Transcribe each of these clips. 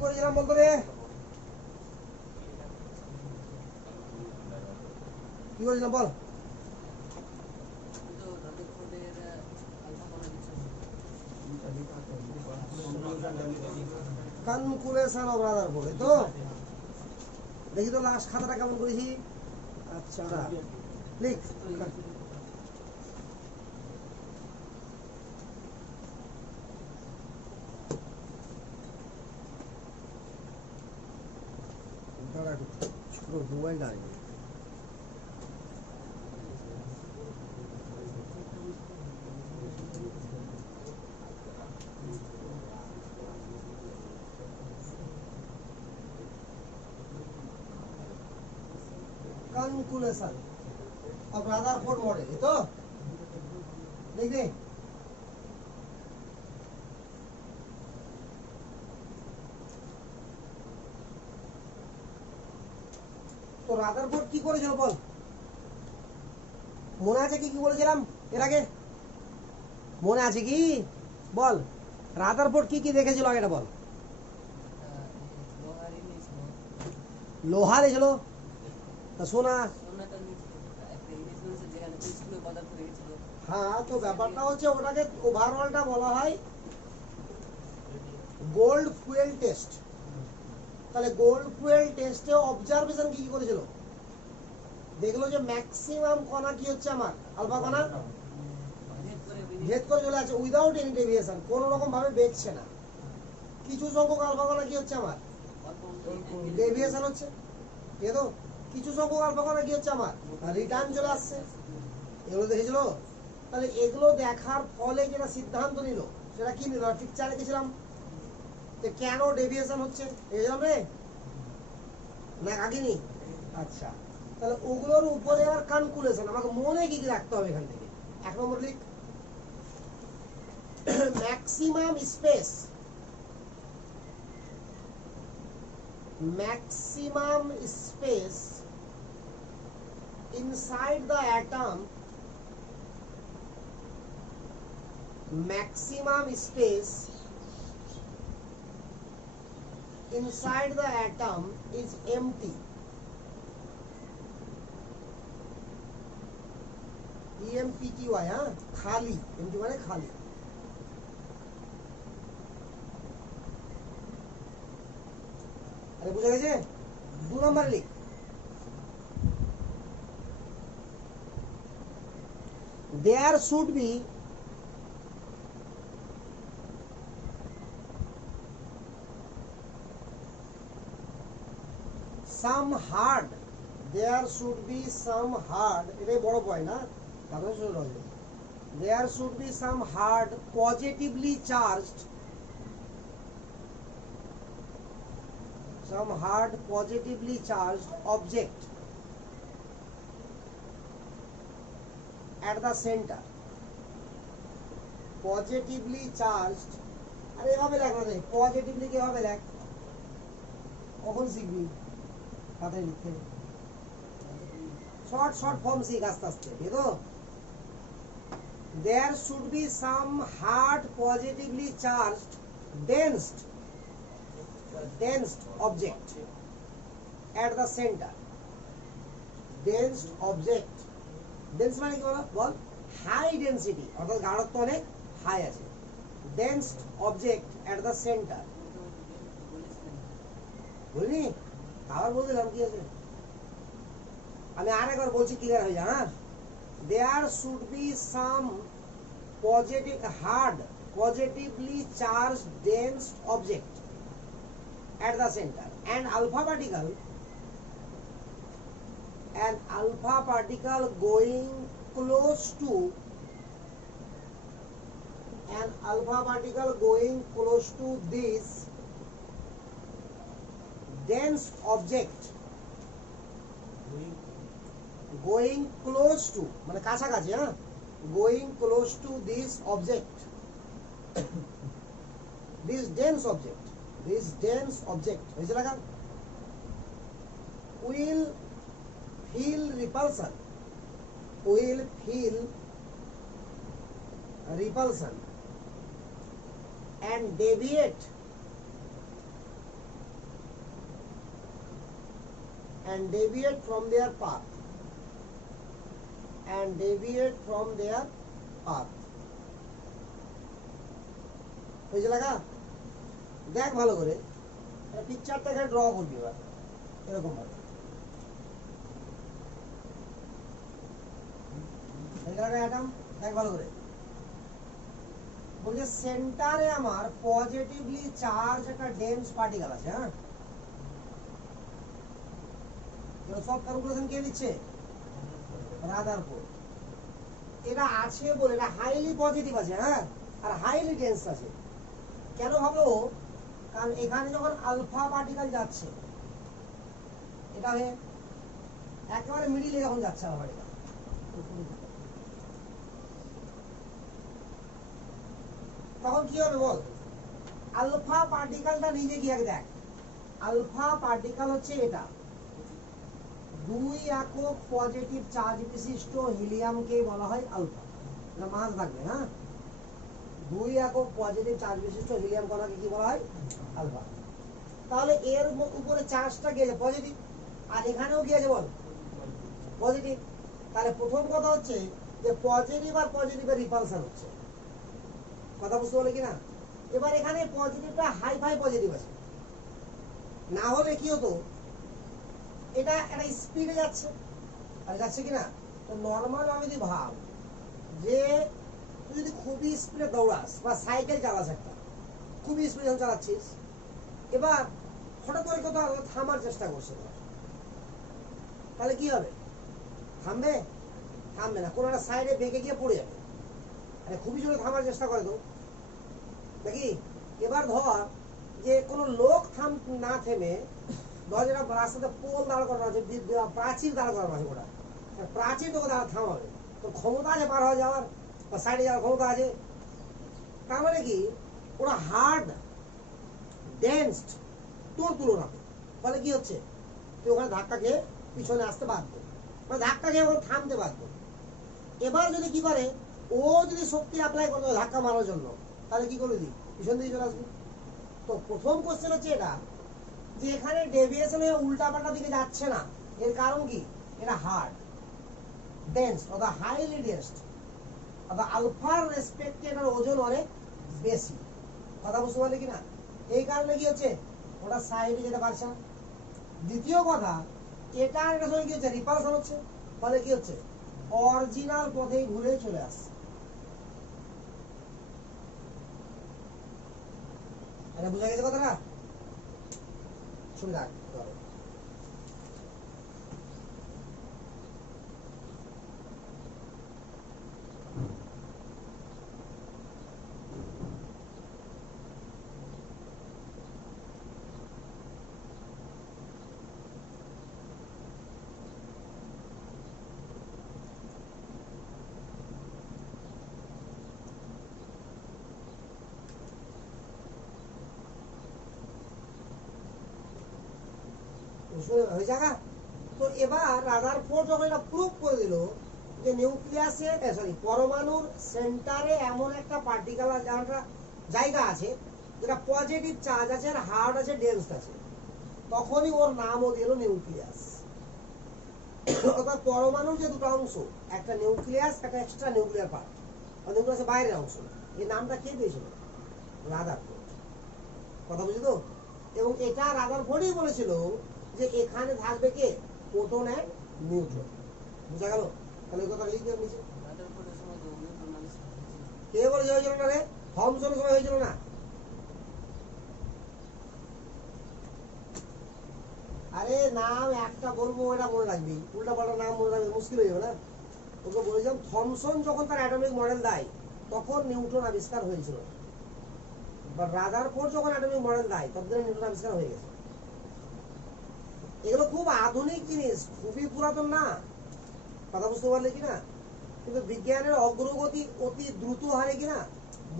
করেছিলাম বলতো রে, কি করেছিলাম বল? ক্যালকুলেশন অফ রাদারফোর্ড, তো দেখি তো লাস্ট খাতাটা কেমন করেছি। আচ্ছা লিখ। ছোট মোবাইলটা আছে। ক্যালকুলেশন অফ রাদারফোর্ড মডেল, তো লিখ দে। তো রাদারফোর্ড কি করেছিল বল? মনে আছে কি কি বলেছিলাম এর আগে? মনে আছে কি বল? রাদারফোর্ড কি কি দেখেছিল আগেটা বল? লোহার এসেছিল, সোনা। হ্যাঁ, তো ব্যাপারটা হচ্ছে ওটাকে ওভারঅলটা বলা হয় গোল্ড ফুয়েল টেস্ট। তাহলে গোল্ড ফুয়েল টেস্টে অবজারভেশন কি কি করেছিল? দেখলো যে ম্যাক্সিমাম কণা কি হচ্ছে আমার আলফা কণা ভেদ করে চলে আছে উইদাউট এনি ডেভিয়েশন, কোন রকম ভাবে বেঁকছে না। কিছু সংখ্যক আলফা কণা কি হচ্ছে আমার ডেভিয়েশন হচ্ছে, ঠিক তো? কিছু সংখ্যক আলফা কণা কি হচ্ছে আমার রিটার্ন চলে আসছে। এগুলো দেখেছিল। তাহলে এগুলো দেখার ফলে যেটা সিদ্ধান্ত নিল সেটা কি নিল? পিকচারে গেছিলাম যে কেন ডেভিয়েশন হচ্ছে, দেখেছিলাম রে না আগেনি? আচ্ছা, তাহলে ওগুলোর উপরে আবার ক্যালকুলেশন আমাকে মনে কি কি রাখতে হবে এখান থেকে। এক নম্বর লিখ, maximum space, maximum space inside the atom, maximum space inside the atom is empty. empty हाँ खाली, empty माने खाली। अरे बुझा गए? दो नंबर लिख, there should be some hard, there should be some hard, এটাই বড় পয়েন্ট না, তারপরে শুরু হবে। there should be some hard positively charged, some hard positively charged object at the center, positively charged। আরে এভাবে লেখ না রে, পজিটিভলি কিভাবে লেখ কখন শিখবি? খাতায় লিখতে শর্ট শর্ট ফর্ম শিখ আস্তে আস্তে, ঠিক তো? there should be some hard positively charged dense object at the center, dense object, dense মানে কি বল? হাই ডেনসিটি, অর্থাৎ গাঢ়ত্ব অনেক হাই আছে। dense object at the center, বুঝলি? আবার বলতে দিলাম কি আছে, আমি আরেকবার বলছি ক্লিয়ার হয়ে যা। হ্যাঁ, there should be some positive hard positively charged dense object at the center, an alpha particle going close to this dense object, going close to মানে কাছাকাছি, হ্যাঁ, going close to this object, this dense object হয়েছে লেখা, will feel repulsion and deviate and deviate from their path বুঝে লাগা দেখ ভালো করে পিকচারটা এখানে ড্র করবি এবার এরকম ভাবে অ্যাটম দেখ ভালো করে বলছে সেন্টারে আমার পজিটিভলি চার্জ একটা ডেন্স পার্টিকেল আছে হ্যাঁ এগুলো সব ক্যালকুলেশন কে দিচ্ছে রাদারফোর্ড এটা আছে বলে এটা হাইলি পজিটিভ আছে হ্যাঁ আর হাইলি ডেন্স আছে কেন ভাবলো কারণ এখানে যখন আলফা পার্টিকেল যাচ্ছে এটা হয়ে একেবারে মিডিলে যখন যাচ্ছে আলফা পার্টিকেল তখন কি হবে বল আলফা পার্টিকেলটা নিজে কি আগে দেখ আলফা পার্টিকেল হচ্ছে এটা 2 একক পজিটিভ চার্জ বিশিষ্ট হিলিয়ামকে বলা হয় আলফা এটা মাস থাকবে হ্যাঁ 2 একক পজিটিভ চার্জ বিশিষ্ট হিলিয়াম কণাকে কি বলা হয় আলফা তাহলে এর উপরে চার্জটা কি আছে পজিটিভ আর এখানেও কি আছে বল পজিটিভ তাহলে প্রথম কথা হচ্ছে যে পজিটিভ আর পজিটিভের রিপালশন হচ্ছে কথা বুঝতে পারলে কি না এবার এখানে পজিটিভটা হাই ফাই পজিটিভ আছে না হলে কি হতো এটা একটা স্পিডে যাচ্ছে আর যাচ্ছে কি না তো নরমাল আমি যদি ভাব যে তুই যদি খুবই স্পিডে দৌড়াস বা সাইকেল চালাস একটা খুবই স্পিডে চালাচ্ছিস এবার হঠাৎ করে কোথাও থামার চেষ্টা করছে তাহলে কি হবে থামবে থামবে না কোনো একটা সাইডে বেঁকে গিয়ে পড়ে যাবে আরে খুবই জোরে থামার চেষ্টা করে তো নাকি এবার ধর যে কোনো লোক না থেমে ধর যেটা রাস্তাতে পোল দাঁড় করানো আছে প্রাচীর দাঁড় করানো আছে ওটা প্রাচীর তোকে থামাবে তো ক্ষমতা আছে পার হয়ে যাওয়ার বা সাইডে যাওয়ার ক্ষমতা আছে তার মানে কি ওরা হার্ড ডেন্সড তোর তুলনাতে ফলে কি হচ্ছে তুই ওখানে ধাক্কা খেয়ে পিছনে আসতে বাধ্য মানে ধাক্কা খেয়ে ওখানে থামতে বাধ্য এবার যদি কি করে ও যদি শক্তি অ্যাপ্লাই করতে ধাক্কা মারার জন্য তাহলে কি করবি তুই পিছন দিকে চলে আসবি তো প্রথম কোশ্চেন হচ্ছে এটা যে এখানে ডেভিয়েশন হয়ে উল্টা পাল্টা দিকে যাচ্ছে না এর কারণ কি এটা হার্ড ডেন্স অর্থাৎ হাইলি ডেন্সড অর্থাৎ আলফার রেসপেক্টে এটার ওজন অনেক বেশি কথা বুঝতে পারলে কিনা এই কারণে কি হচ্ছে ওটা সাইডে যেতে পারছে না দ্বিতীয় কথা এটা এটার সঙ্গে কি হচ্ছে রিপালশন হচ্ছে ফলে কি হচ্ছে অরিজিনাল পথেই ঘুরে চলে আসছে এটা বুঝা গেছে কথাটা শুনে রাখ হয়ে যাগা তো এবার রাদারফোর্ড যখন এটা প্রুভ করে দিল যে নিউক্লিয়াসের সরি পরমাণুর সেন্টারে এমন একটা পার্টিকেল জায়গা আছে যেটা পজিটিভ চার্জ আছে আর হার্ড আছে ডেন্স আছে তখনই ওর নামও দিল নিউক্লিয়াস অর্থাৎ পরমাণুর যে দুটো অংশ একটা নিউক্লিয়াস একটা এক্সট্রা নিউক্লিয়ার পার্ট আর নিউক্লিয়াসের বাইরের অংশ এই নামটা কে দিয়েছিল রাদারফোর্ড কথা বুঝলি তো এবং এটা রাদারফোর্ডই বলেছিল যে এখানে থাকবে কে প্রোটন এন্ড নিউট্রন বুঝা গেল তাহলে এই কথা লিখে নিচে কে বলে হয়েছিল না রে থমসনের সময় হয়েছিল না আরে নাম একটা বলবো এটা মনে রাখবি উল্টা পাল্টা নাম মনে রাখবি মুশকিল হয়ে যাবে না ওকে বলেছিলাম থমসন যখন তার অ্যাটমিক মডেল দেয় তখন নিউটন আবিষ্কার হয়েছিল বা রাদারফোর্ড যখন অ্যাটমিক মডেল দেয় তখন নিউটন আবিষ্কার হয়ে গেছে এগুলো খুব আধুনিক জিনিস খুবই পুরাতন না কথা বুঝতে পারলে কিনা কিন্তু বিজ্ঞানের অগ্রগতি অতি দ্রুত হারে কিনা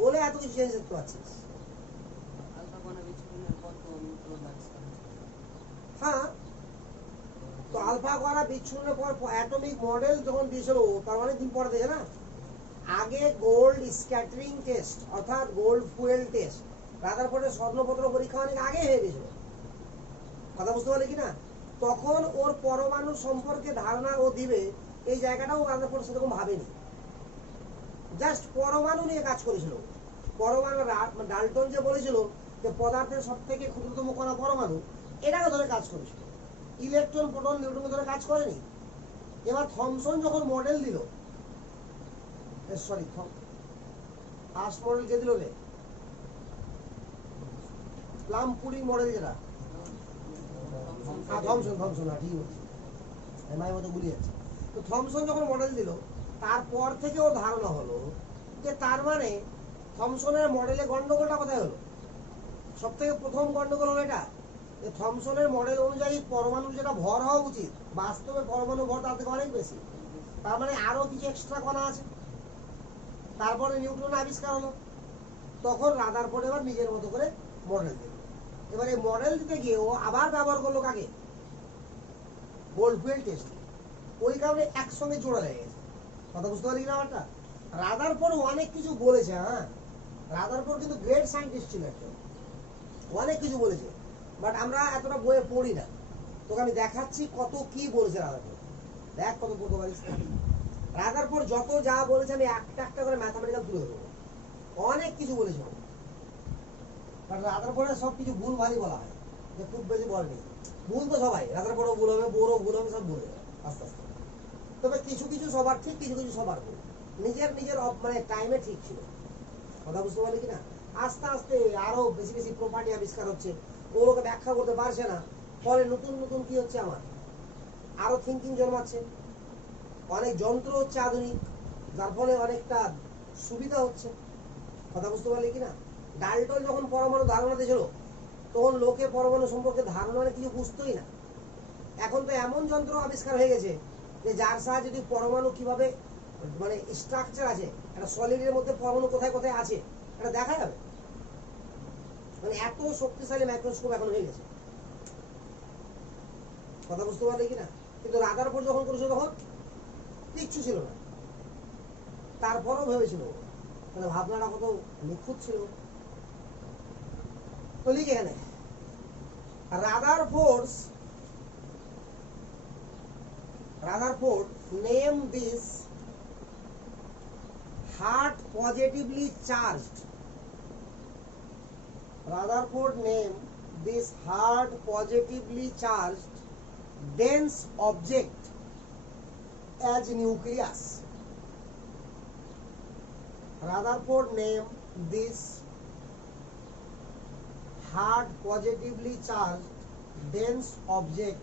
বলে এত কিছু চেঞ্জ করতে পারছিস হ্যাঁ তো আলফা কণা বিচ্ছুরণের পর অ্যাটমিক মডেল যখন দিয়েছিল তার অনেক দিন পরে দেখে না আগে গোল্ড স্ক্যাটারিং টেস্ট অর্থাৎ গোল্ড ফুয়েল টেস্ট রাদারফোর্ডের স্বর্ণপত্র পরীক্ষা অনেক আগে হয়ে গেছিল কথা বুঝতে পারলে কিনা তখন ওর পরমাণু সম্পর্কে ধারণা ও দিবে, এই জায়গাটাও রাদারফোর্ড সেরকম ভাবেনি, জাস্ট পরমাণু নিয়ে কাজ করেছিল। পরমাণু ডাল্টন যে বলেছিল যে পদার্থের সব থেকে ক্ষুদ্রতম কণা পরমাণু, এটাকে ধরে কাজ করেছিল, ইলেকট্রন প্রোটন নিউট্রনকে ধরে কাজ করেনি। এবার থমসন যখন মডেল দিল, সরি ফার্স্ট মডেল কে দিল রে, প্লাম পুডিং মডেল যেটা, থমসন থমসন ঠিক বলছি, এমআই মতো ভুলে যাচ্ছে। তো থমসন যখন মডেল দিল, তারপর থেকে ওর ধারণা হলো যে তার মানে থমসনের মডেলে গন্ডগোলটা কোথায় হলো। সব থেকে প্রথম গন্ডগোল হলো এটা, যে থমসনের মডেল অনুযায়ী পরমাণু যেটা ভর হওয়া উচিত, বাস্তবে পরমাণু ভর তার থেকে অনেক বেশি, তার মানে আরো কিছু এক্সট্রা কণা আছে। তারপরে নিউট্রন আবিষ্কার হলো, তখন রাদারফোর্ড এবার নিজের মতো করে মডেল দিল। এবার এই মডেল দিতে গিয়ে ও আবার ব্যবহার করলো কাকে, গোল্ডফিল্ড টেস্ট। ওই কারণে একসঙ্গে জোড়া লেগে গেছে। কথা বুঝতে পারি কিনা ব্যাপারটা? রাদারফোর্ড অনেক কিছু বলেছে, হ্যাঁ রাদারফোর্ড কিন্তু গ্রেট সায়েন্টিস্ট ছিল একজন, অনেক কিছু বলেছে, বাট আমরা এতটা বইয়ে পড়ি না। তোকে আমি দেখাচ্ছি কত কি বলেছে রাদারফোর্ড, দেখ কত পড়তে পারিস। রাদারফোর্ড যত যা বলেছে আমি একটা একটা করে ম্যাথামেটিক্যাল তুলে দেবো, অনেক কিছু বলেছে। বাট রাদারফোর্ডের সব কিছু ভুল ভালই বলা হয়, যে খুব বেশি বলেনি। ভুল তো সবাই, রাদারফোর্ডও ভুল হবে, বোরও ভুল হবে, সব ভুল হবে আস্তে আস্তে। তবে কিছু কিছু সবার ঠিক, কিছু কিছু সবার ভুল, নিজের নিজের মানে টাইমে ঠিক ছিল। কথা বুঝতে পারলি কিনা? আস্তে আস্তে আরো বেশি বেশি প্রপার্টি আবিষ্কার হচ্ছে, ওগুলোকে ব্যাখ্যা করতে পারছে না, ফলে নতুন নতুন কি হচ্ছে, আমার আরো থিঙ্কিং জন্মাচ্ছে, অনেক যন্ত্র হচ্ছে আধুনিক, যার ফলে অনেকটা সুবিধা হচ্ছে। কথা বুঝতে পারলি কিনা? ডাল্টন যখন পরমাণু ধারণা দিয়েছিল, তখন লোকে পরমাণু সম্পর্কে ধারণা কিছু বুঝতোই না। এখন তো এমন যন্ত্র আবিষ্কার হয়ে গেছে যে যার সাহায্যে যদি পরমাণু কিভাবে মানে স্ট্রাকচার আছে, একটা সলিডের মধ্যে পরমাণু কোথায় কোথায় আছে এটা দেখা যাবে। মানে এত শক্তিশালী মাইক্রোস্কোপ এখন হয়ে গেছে। কথা বুঝতে পারলে কিনা? কিন্তু রাদারফোর্ড যখন করেছিল তখন কিচ্ছু ছিল না, তারপরও ভেবেছিল, তাহলে ভাবনাটা কত নিখুঁত ছিল। তো লিখে এখানে Rutherford named this hard positively charged. Rutherford named this hard positively charged dense object as nucleus. Rutherford named this hard positively charged dense object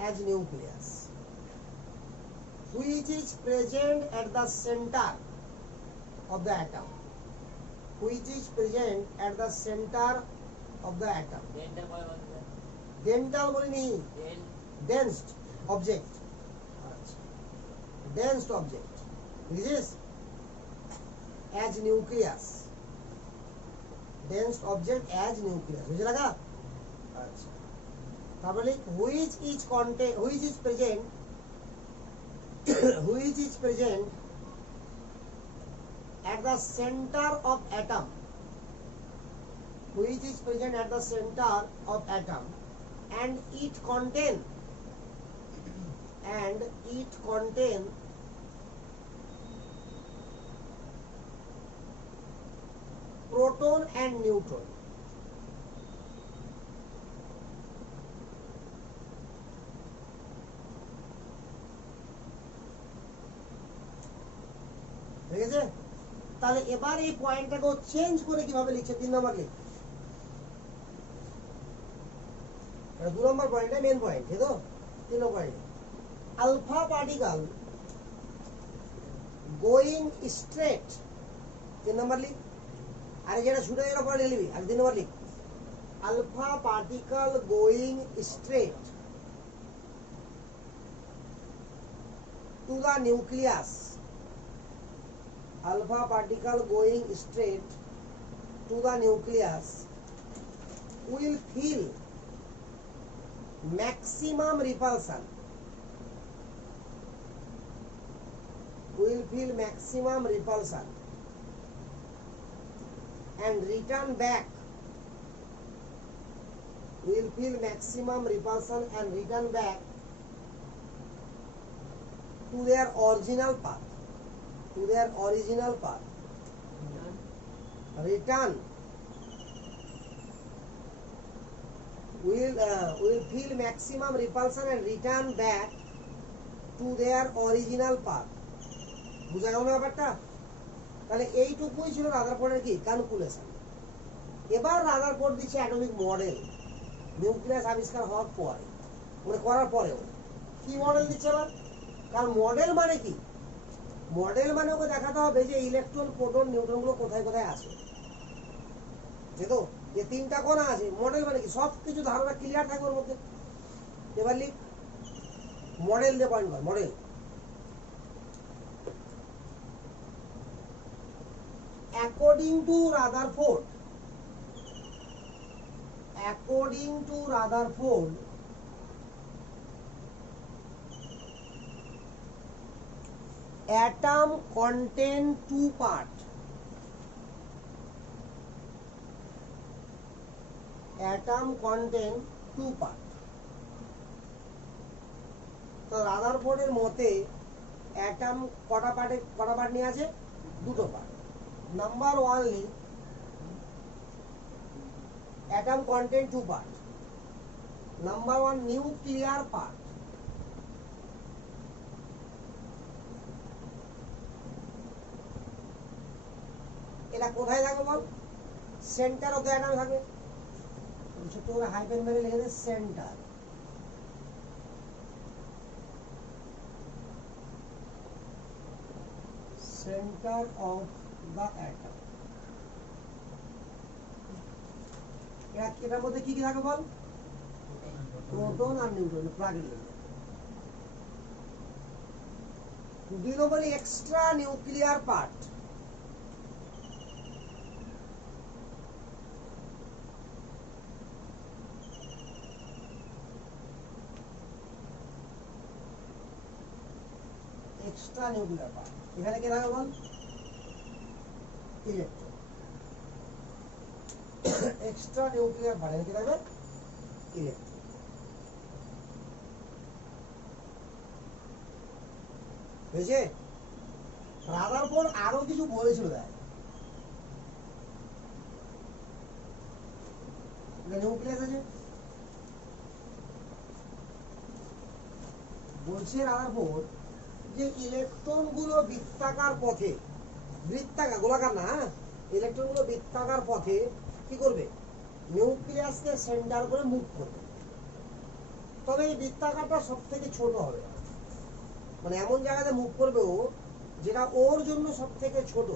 as nucleus, which is present at the center of the atom, which is present at the center of the atom. Dental bolini, dense object, dense object, this is as nucleus, dense object as nucleus, বুঝে লাগা? আচ্ছা, তাহলে which is present which is present at the center of atom, which is present at the center of atom, and it contain proton and neutron. ঠিক আছে? তাহলে এবার এই পয়েন্টটাকে change করে কিভাবে লিখছে, 3 নম্বর লিখ, এটা 2 নম্বর পয়েন্টে মেন পয়েন্ট, ঠিক তো? 3 number point, alpha particle going straight, 3 নম্বর লিখ। আর যেটা ছুটে গেল পরে লিখবি, আর 3 নম্বর লিখ, alpha particle going straight to the nucleus, alpha particle going straight to the nucleus will feel maximum repulsion, and return back will feel maximum repulsion and return back to their original path. Return will feel maximum repulsion and return back to their original path. বুঝা গেল ব্যাপারটা? তাহলে এইটুকুই ছিল রাদারফোর্ডের কি calculation. এবার Rutherford দিচ্ছে atomic model nucleus আবিষ্কার হওয়ার পরে, মানে করার পরেও কি মডেল দিচ্ছে এবার? কারণ মডেল মানে কি? মডেল মানে ওকে দেখাতে হবে যে ইলেকট্রন, প্রোটন, নিউট্রনগুলো কোথায় কোথায় আছে, যেহেতু যে তিনটা কণা আছে। মডেল মানে কি? সব কিছু ধারণা ক্লিয়ার থাকবে ওর মধ্যে। এবার লিখ মডেল দিয়ে পয়েন্ট কর। Model according to Rutherford, atom contain two part. তো রাদারফোর্ডের মতে অ্যাটম কটা পার্ট নিয়ে আছে? দুটো part. Number only atom contain two parts. Number one, nuclear part. এটা কোথায় থাকবে বল? সেন্টার অফ দ্য অ্যাটম থাকবে। ছোট্ট করে হাইফেন মেরে লিখে দে centre. Centre of the atom. এটার মধ্যে কি কি থাকে বল? প্রোটন আর নিউট্রন। প্রাকৃতিক। দুই নম্বরে extra nuclear part. Extra nuclear part এখানে কি থাকে বল? ইলেকট্রন। এক্সট্রা নিউক্লিয়ার পার্ট এখানে কি থাকবে? ইলেকট্রন। বুঝেছে? রাদারফোর্ড আরো কিছু বলেছিল। দেখ নিউক্লিয়াস আছে, বলছে রাদারফোর্ড যে ইলেকট্রন গুলো বৃত্তাকার পথে, বৃত্তাকার, গোলাকার না, ইলেকট্রন গুলো বৃত্তাকার পথে কি করবে? নিউক্লিয়াসকে সেন্টার করে মুভ করবে। তবে এই বৃত্তাকারটা সব থেকে ছোট হবে, মানে এমন জায়গাতে মুভ করবে ও যেটা ওর জন্য সব থেকে ছোট,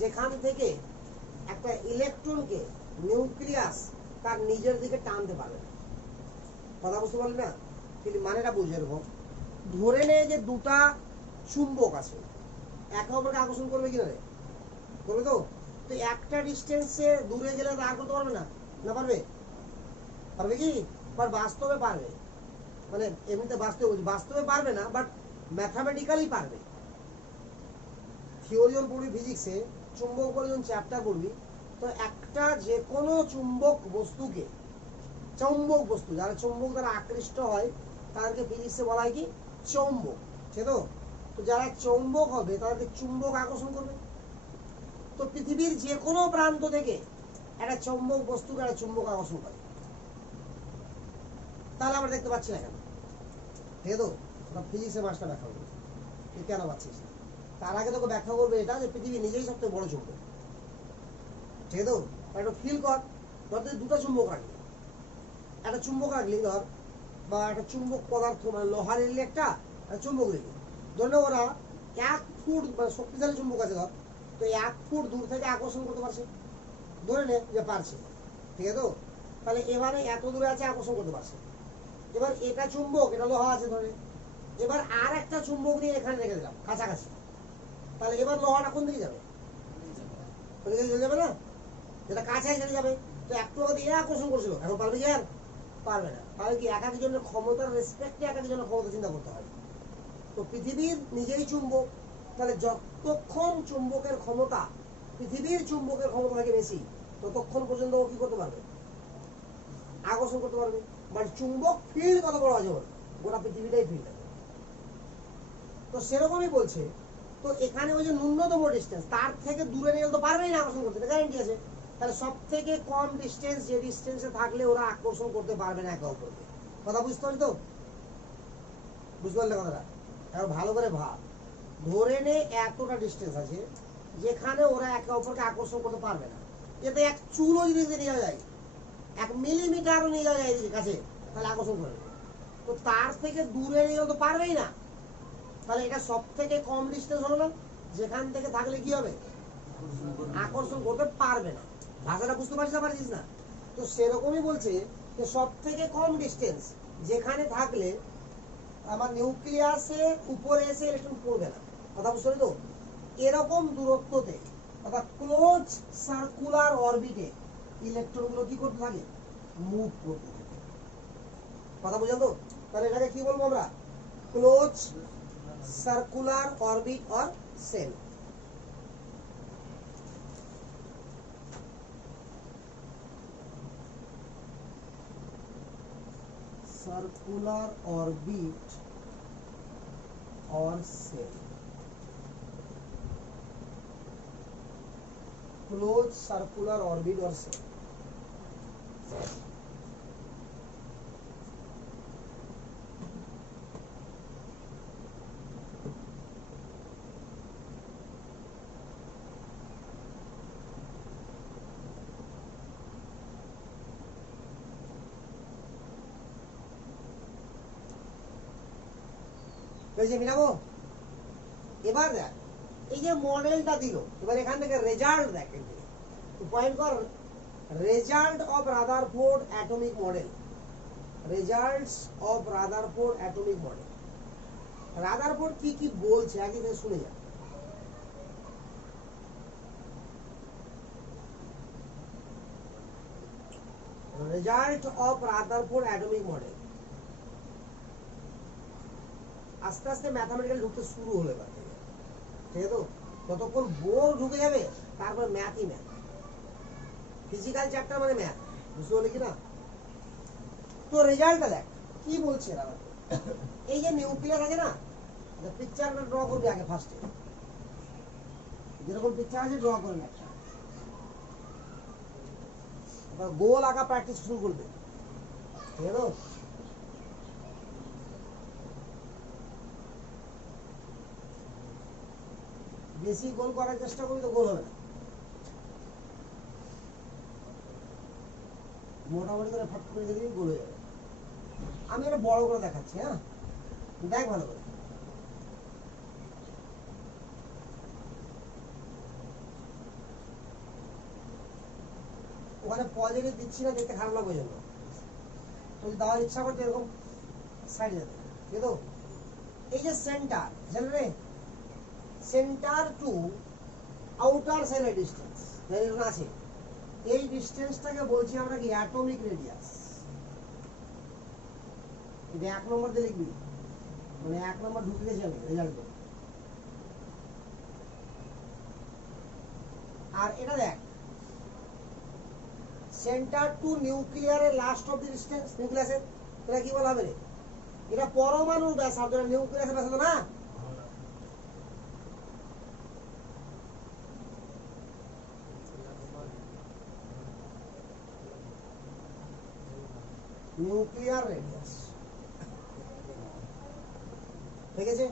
যেখান থেকে একটা ইলেকট্রনকে নিউক্লিয়াস তার নিজের দিকে টানতে পারবে। কথা বুঝতে পারলি না? কিন্তু মানেটা বুঝে। এরকম ধরে নে যে দুটা চুম্বক আছে, একে অপরকে আকর্ষণ করবে কিনা রে? করবে তো। তো একটা ডিস্টেন্সে দূরে গেলে আর করতে পারবে না? না পারবে? পারবে কি? বাট বাস্তবে পারবে। মানে এমনিতে বাস্তবে পারবে না, বাট ম্যাথামেটিক্যালি পারবে। থিওরি যখন পড়বি ফিজিক্সে, চুম্বক বলে যখন চ্যাপ্টার পড়বি, তো একটা যে কোনো চুম্বক বস্তুকে, চৌম্বক বস্তু যারা চুম্বক দ্বারা আকৃষ্ট হয় তাদেরকে ফিজিক্সে বলা হয় কি? চৌম্বক। ঠিক তো? তো যারা চৌম্বক হবে তাদেরকে চুম্বক আকর্ষণ করবে। তো পৃথিবীর যে কোনো প্রান্ত থেকে একটা চৌম্বক বস্তুকে একটা চুম্বক আকর্ষণ করে। তাহলে আমরা দেখতে পাচ্ছি না কেন? ঠিক তো? ফিজিক্সের মাস্টার ব্যাখ্যা করবে তুই কেন পাচ্ছিস না। তার আগে তোকে ব্যাখ্যা করবে এটা যে পৃথিবী নিজেই সবথেকে বড় চুম্বক। ঠিক তো? একটা ফিল কর, ধর তুই দুটো চুম্বক রাখলি, একটা চুম্বক রাখলি ধর, বা একটা চুম্বক পদার্থ মানে লোহার এলি একটা চুম্বক রেখে, ধরলে ওরা 1 ফুট মানে শক্তিশালী চুম্বক আছে ধর, তো 1 ফুট দূর থেকে আকর্ষণ করতে পারছে, ধরে নে যে পারছে। ঠিক আছে তো? তাহলে এবারে এত দূরে আছে, আকর্ষণ করতে পারছে। এবার এটা চুম্বক, এটা লোহা আছে ধরে, এবার আর একটা চুম্বক নিয়ে এখানে রেখে দিলাম কাছাকাছি, তাহলে এবার লোহাটা কোন দিকে যাবে? চলে যাবে না? যেটা কাছাই চলে যাবে। তো একটু আগে এরা আকর্ষণ করছিল, এখন পারবে কি আর? পারবে না। তাহলে কি এক একজনের ক্ষমতার রেসপেক্টে এক একজনের ক্ষমতা চিন্তা করতে হয়। তো পৃথিবীর নিজেই চুম্বক, তাহলে যতক্ষণ চুম্বকের ক্ষমতা, পৃথিবীর চুম্বকের ক্ষমতা থাকে বেশি, ততক্ষণ পর্যন্ত ও কি করতে পারবে? আকর্ষণ করতে পারবে। বাট চুম্বক ফিল্ড কত বড় আছে ওর, গোটা পৃথিবীটাই ফিল্ড আছে। তো সেরকমই বলছে, তো এখানে ওই যে ন্যূনতম ডিস্টেন্স তার থেকে দূরে নিয়ে গেলে তো পারবেই না আকর্ষণ করতে, গ্যারান্টি আছে। তাহলে সব থেকে কম ডিস্টেন্স যে ডিস্টেন্সে থাকলে ওরা আকর্ষণ করতে পারবে না একে অপরকে। কথা বুঝতে পারছি তো? বুঝতে পারলে কথাটা? এখন ভালো করে ভাব, ধরে নে এতটা ডিস্টেন্স আছে যেখানে ওরা একে অপরকে আকর্ষণ করতে পারবে না। এতে এক চুলও যদি নিয়ে যায়, 1 মিলিমিটারও নিয়ে যাওয়া যায় এদিকে কাছে, তাহলে আকর্ষণ করবে। তো তার থেকে দূরে নিয়ে গেলে তো পারবেই না। তাহলে এটা সব থেকে কম ডিস্টেন্স হলো না, যেখান থেকে থাকলে কি হবে, আকর্ষণ করতে পারবে না। ভাষাটা বুঝতে পারছিস না? তো সেরকমই বলছে যে সব থেকে কম ডিস্টেন্স যেখানে থাকলে আমার নিউক্লিয়াসে উপরে এসে ইলেকট্রন পড়বে না। কথা বুঝতে পারলি তো? এরকম দূরত্বতে অর্থাৎ ক্লোজ সার্কুলার অরবিটে ইলেকট্রনগুলো কি করতে থাকে, মুভ করতে থাকে। কথা বুঝলেন তো? তাহলে এটাকে কি বলবো আমরা, close circular orbit or cell. Circular orbit or cell, closed circular orbit or cell। মিলাবো। এবার দেখ, এই যে মডেলটা দিল, এবার এখান থেকে রেজাল্ট দেখ, পয়েন্ট কর result of Rutherford atomic model. Results of Rutherford atomic model. Rutherford কি কি বলছে আগে থেকে শুনে যা। Result of Rutherford atomic model. আস্তে আস্তে ম্যাথামেটিক্যাল ঢুকতে শুরু হলো এবার থেকে, ঠিক আছে তো? যতক্ষণ বোর্ড ঢুকে যাবে তারপর ম্যাথই ম্যাথ, ফিজিক্যাল চ্যাপ্টার মানে ম্যাথ, বুঝতে পারলি কি না? তো রেজাল্টটা দেখ কি বলছে। এই যে নিউক্লিয়াস আছে না, পিকচারটা ড্র করবি আগে ফার্স্টে, যেরকম পিকচার আছে ড্র করে না, গোল আঁকা প্র্যাকটিস শুরু করবে, ঠিক আছে তো? বেশি গোল করার চেষ্টা করবি তো গোল হবে না, মোটামুটি করে ফট করে দিবি, গোল হয়ে যাবে। আমি এটা বড় করে দেখাচ্ছি, হ্যাঁ দেখ ভালো করে। ওখানে পজিটিভ দিচ্ছি না, দেখতে খারাপ লাগবে জন্য, যদি দেওয়ার ইচ্ছা করছে এরকম সাইড যেতে, ঠিক আছে তো? এই যে সেন্টার, জানেন রে, সেন্টার টু আউটার সেলের ডিস্টেন্স আছে, এই ডিস্টেন্সটাকে বলছি আমরা কি, অ্যাটমিক রেডিয়াস। এটা 1 নম্বর দিয়ে লিখবি, মানে 1 নম্বর ঢুকে গেছে আমি রেজাল্ট। আর এটা দেখ, সেন্টার টু নিউক্লিয়ারের লাস্ট অফ দি ডিস্টেন্স, নিউক্লিয়াসের, এটা কি বলা হবে রে? এটা পরমাণুর ব্যাসার্ধ, নিউক্লিয়াসের ব্যাসার্ধ না। নিউক্লিয়ার রেডিয়াস, ঠিক আছে?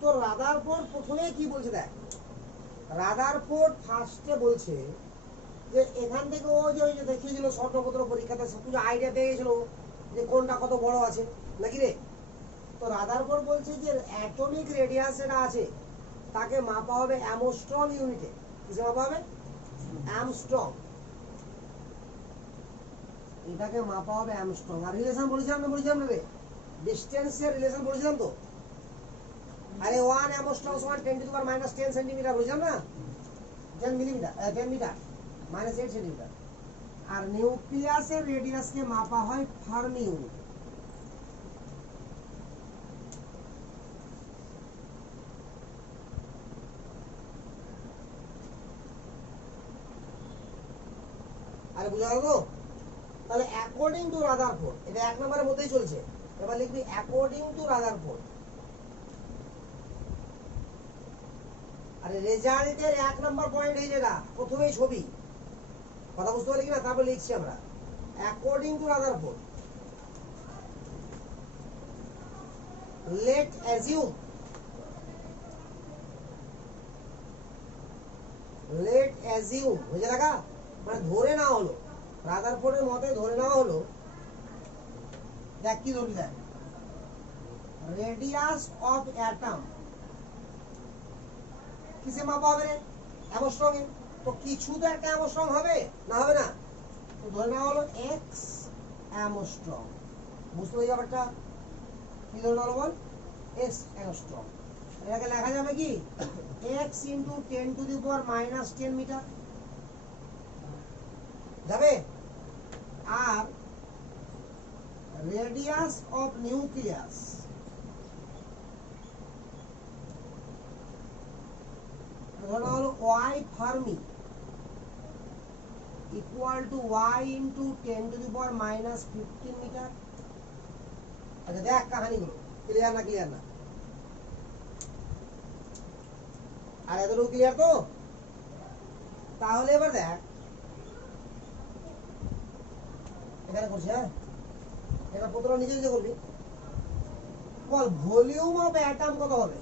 তো রাদারফোর্ড প্রথমে কি বলছে দেখ, রাদারফোর্ড ফার্স্টে বলছে যে এখান থেকে ও যে ওই যে দেখিয়েছিল স্বর্ণপত্র পরীক্ষাতে সবকিছু আইডিয়া পেয়ে গেছিল যে কোনটা কত বড় আছে নাকি রে। তো রাদারফোর্ড বলছে যে অ্যাটমিক রেডিয়াস যেটা আছে তাকে মাপা হবে অ্যামস্ট্রং ইউনিটে। কিসে মাপা হবে? অ্যামস্ট্রং। এটাকে মাপা হবে অ্যামস্ট্রং। আর রিলেশন বলেছিলাম না রে, ডিস্টেন্সের রিলেশন বলেছিলাম তো। আরে 1 অ্যামস্ট্রং সমান 10⁻⁻10 সেন্টিমিটার বলেছিলাম না, 10 মিলিমিটার 10 মিটার -8 সেন্টিমিটার। আর নিউক্লিয়াসের রেডিয়াসকে মাপা হয় ফার্মি ইউনিট। আরে বুঝা গেল তো? তাহলে অ্যাকর্ডিং টু রাদারফোর্ড, এটা 1 নম্বরের মধ্যেই চলছে। এবার লিখবি অ্যাকর্ডিং টু রাদারফোর্ড। আরে রেজাল্টের 1 নম্বর পয়েন্ট এই যেটা প্রথমেই ছবি, কথা বুঝতে পারলি কিনা? তারপর লিখছি আমরা according to Rutherford. Let assume, let assume বুঝে লাগা, মানে ধরে নেওয়া হলো, রাদারফোর্ডের মতে ধরে নেওয়া হলো। দেখ কি ধরবি, দেখ রেডিয়াস অফ অ্যাটম কিসে মাপা হবে রে? অ্যামস্ট্রং এ। তো কিছু তো একটা অ্যামস্ট্রং হবে না, হবে না? তো ধরে নেওয়া হলো এক্স অ্যামস্ট্রং। বুঝতে পারি ব্যাপারটা? কি ধরে নেওয়া হলো বল? X Armstrong. এটাকে লেখা যাবে কি এক্স ইন্টু 10⁻⁻10 মিটার যাবে। আর রেডিয়াস অফ নিউক্লিয়াস ধরা হলো Y fermi equal to Y into 10⁻⁻15 metre. আচ্ছা দেখ কাহানিগুলো ক্লিয়ার না, ক্লিয়ার না? আর এতটুকু ক্লিয়ার তো? তাহলে এবার দেখ এখানে করছি, হ্যাঁ এটা প্রথমে নিজে নিজে করবি। বল ভলিউম অফ অ্যাটম কত হবে?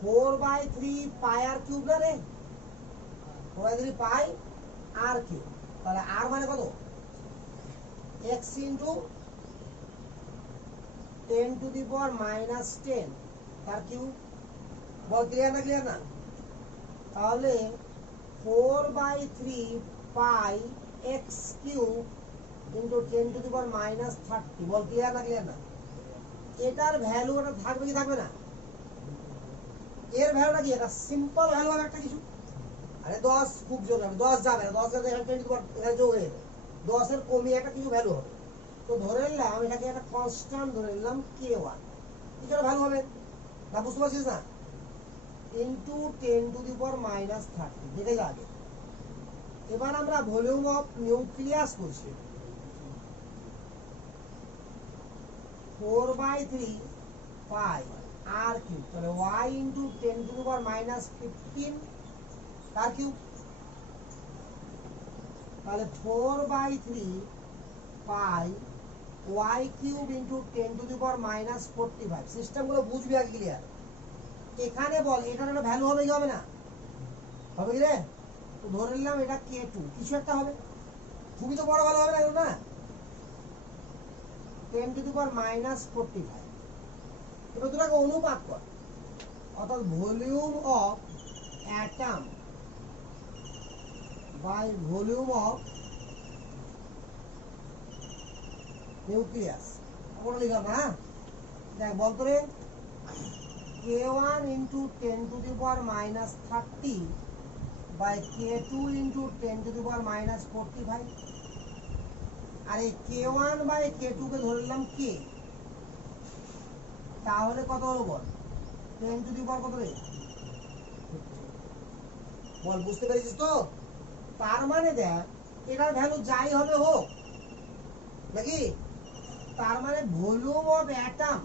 4/3 পাই আর কিউব না রে? 4/3 পাই আর কিউব। তাহলে আর মানে কত? x ইন্টু 10⁻⁻10 তার কিউব। বল ক্লিয়ার না, ক্লিয়ার না? তাহলে 4/3 পাই এক্স কিউব ইন্টু 10⁻⁻30। বল ক্লিয়ার না, ক্লিয়ার না? এটার ভ্যালু এটা থাকবে কি থাকবে না? এর ভ্যালুটা কি? এটা সিম্পল ভ্যালু হবে একটা কিছু। আরে 10 খুব জোর হবে, 10 যাবে না, 10 যাবে এখানে 10 এখানে যোগ হয়ে যাবে, 10 এর কমিয়ে একটা কিছু ভ্যালু হবে। তো ধরে নিলাম এটাকে একটা কনস্ট্যান্ট ধরে নিলাম k1, এটার ভ্যালু হবে না, বুঝতে পারছিস না? ইন্টু 10⁻⁻30 দেখে যা আগে। এবার আমরা ভলিউম অফ নিউক্লিয়াস করছি 4/3 পাই আর কিউব, তাহলে y ইন্টু 10⁻⁻15 তার কিউব। তাহলে 4/3 পাই y কিউব ইন্টু 10⁻⁻45। সিস্টেমগুলো বুঝবি আগে, ক্লিয়ার? এখানে বল এটার একটা ভ্যালু হবে কি হবে না? হবে কি রে? তো ধরে নিলাম এটা k2 কিছু একটা হবে, খুবই তো বড় ভালো হবে না এগুলো না? 10⁻⁻45। এবার দুটাকে অনুপাত কর, অর্থাৎ volume of atom by volume of nucleus. ওটা লিখলাম না? দেখ বলতো রে, k1 into 10⁻⁻30 by k2 into 10⁻⁻45। আর এই k1 বাই k2 কে ধরে নিলাম k, তাহলে কত হলো বল? 10 কত রে? বল বুঝতে পেরেছিস তো? তার মানে দেখ এটার ভ্যালু যাই হবে হোক নাকি, তার মানে volume of atom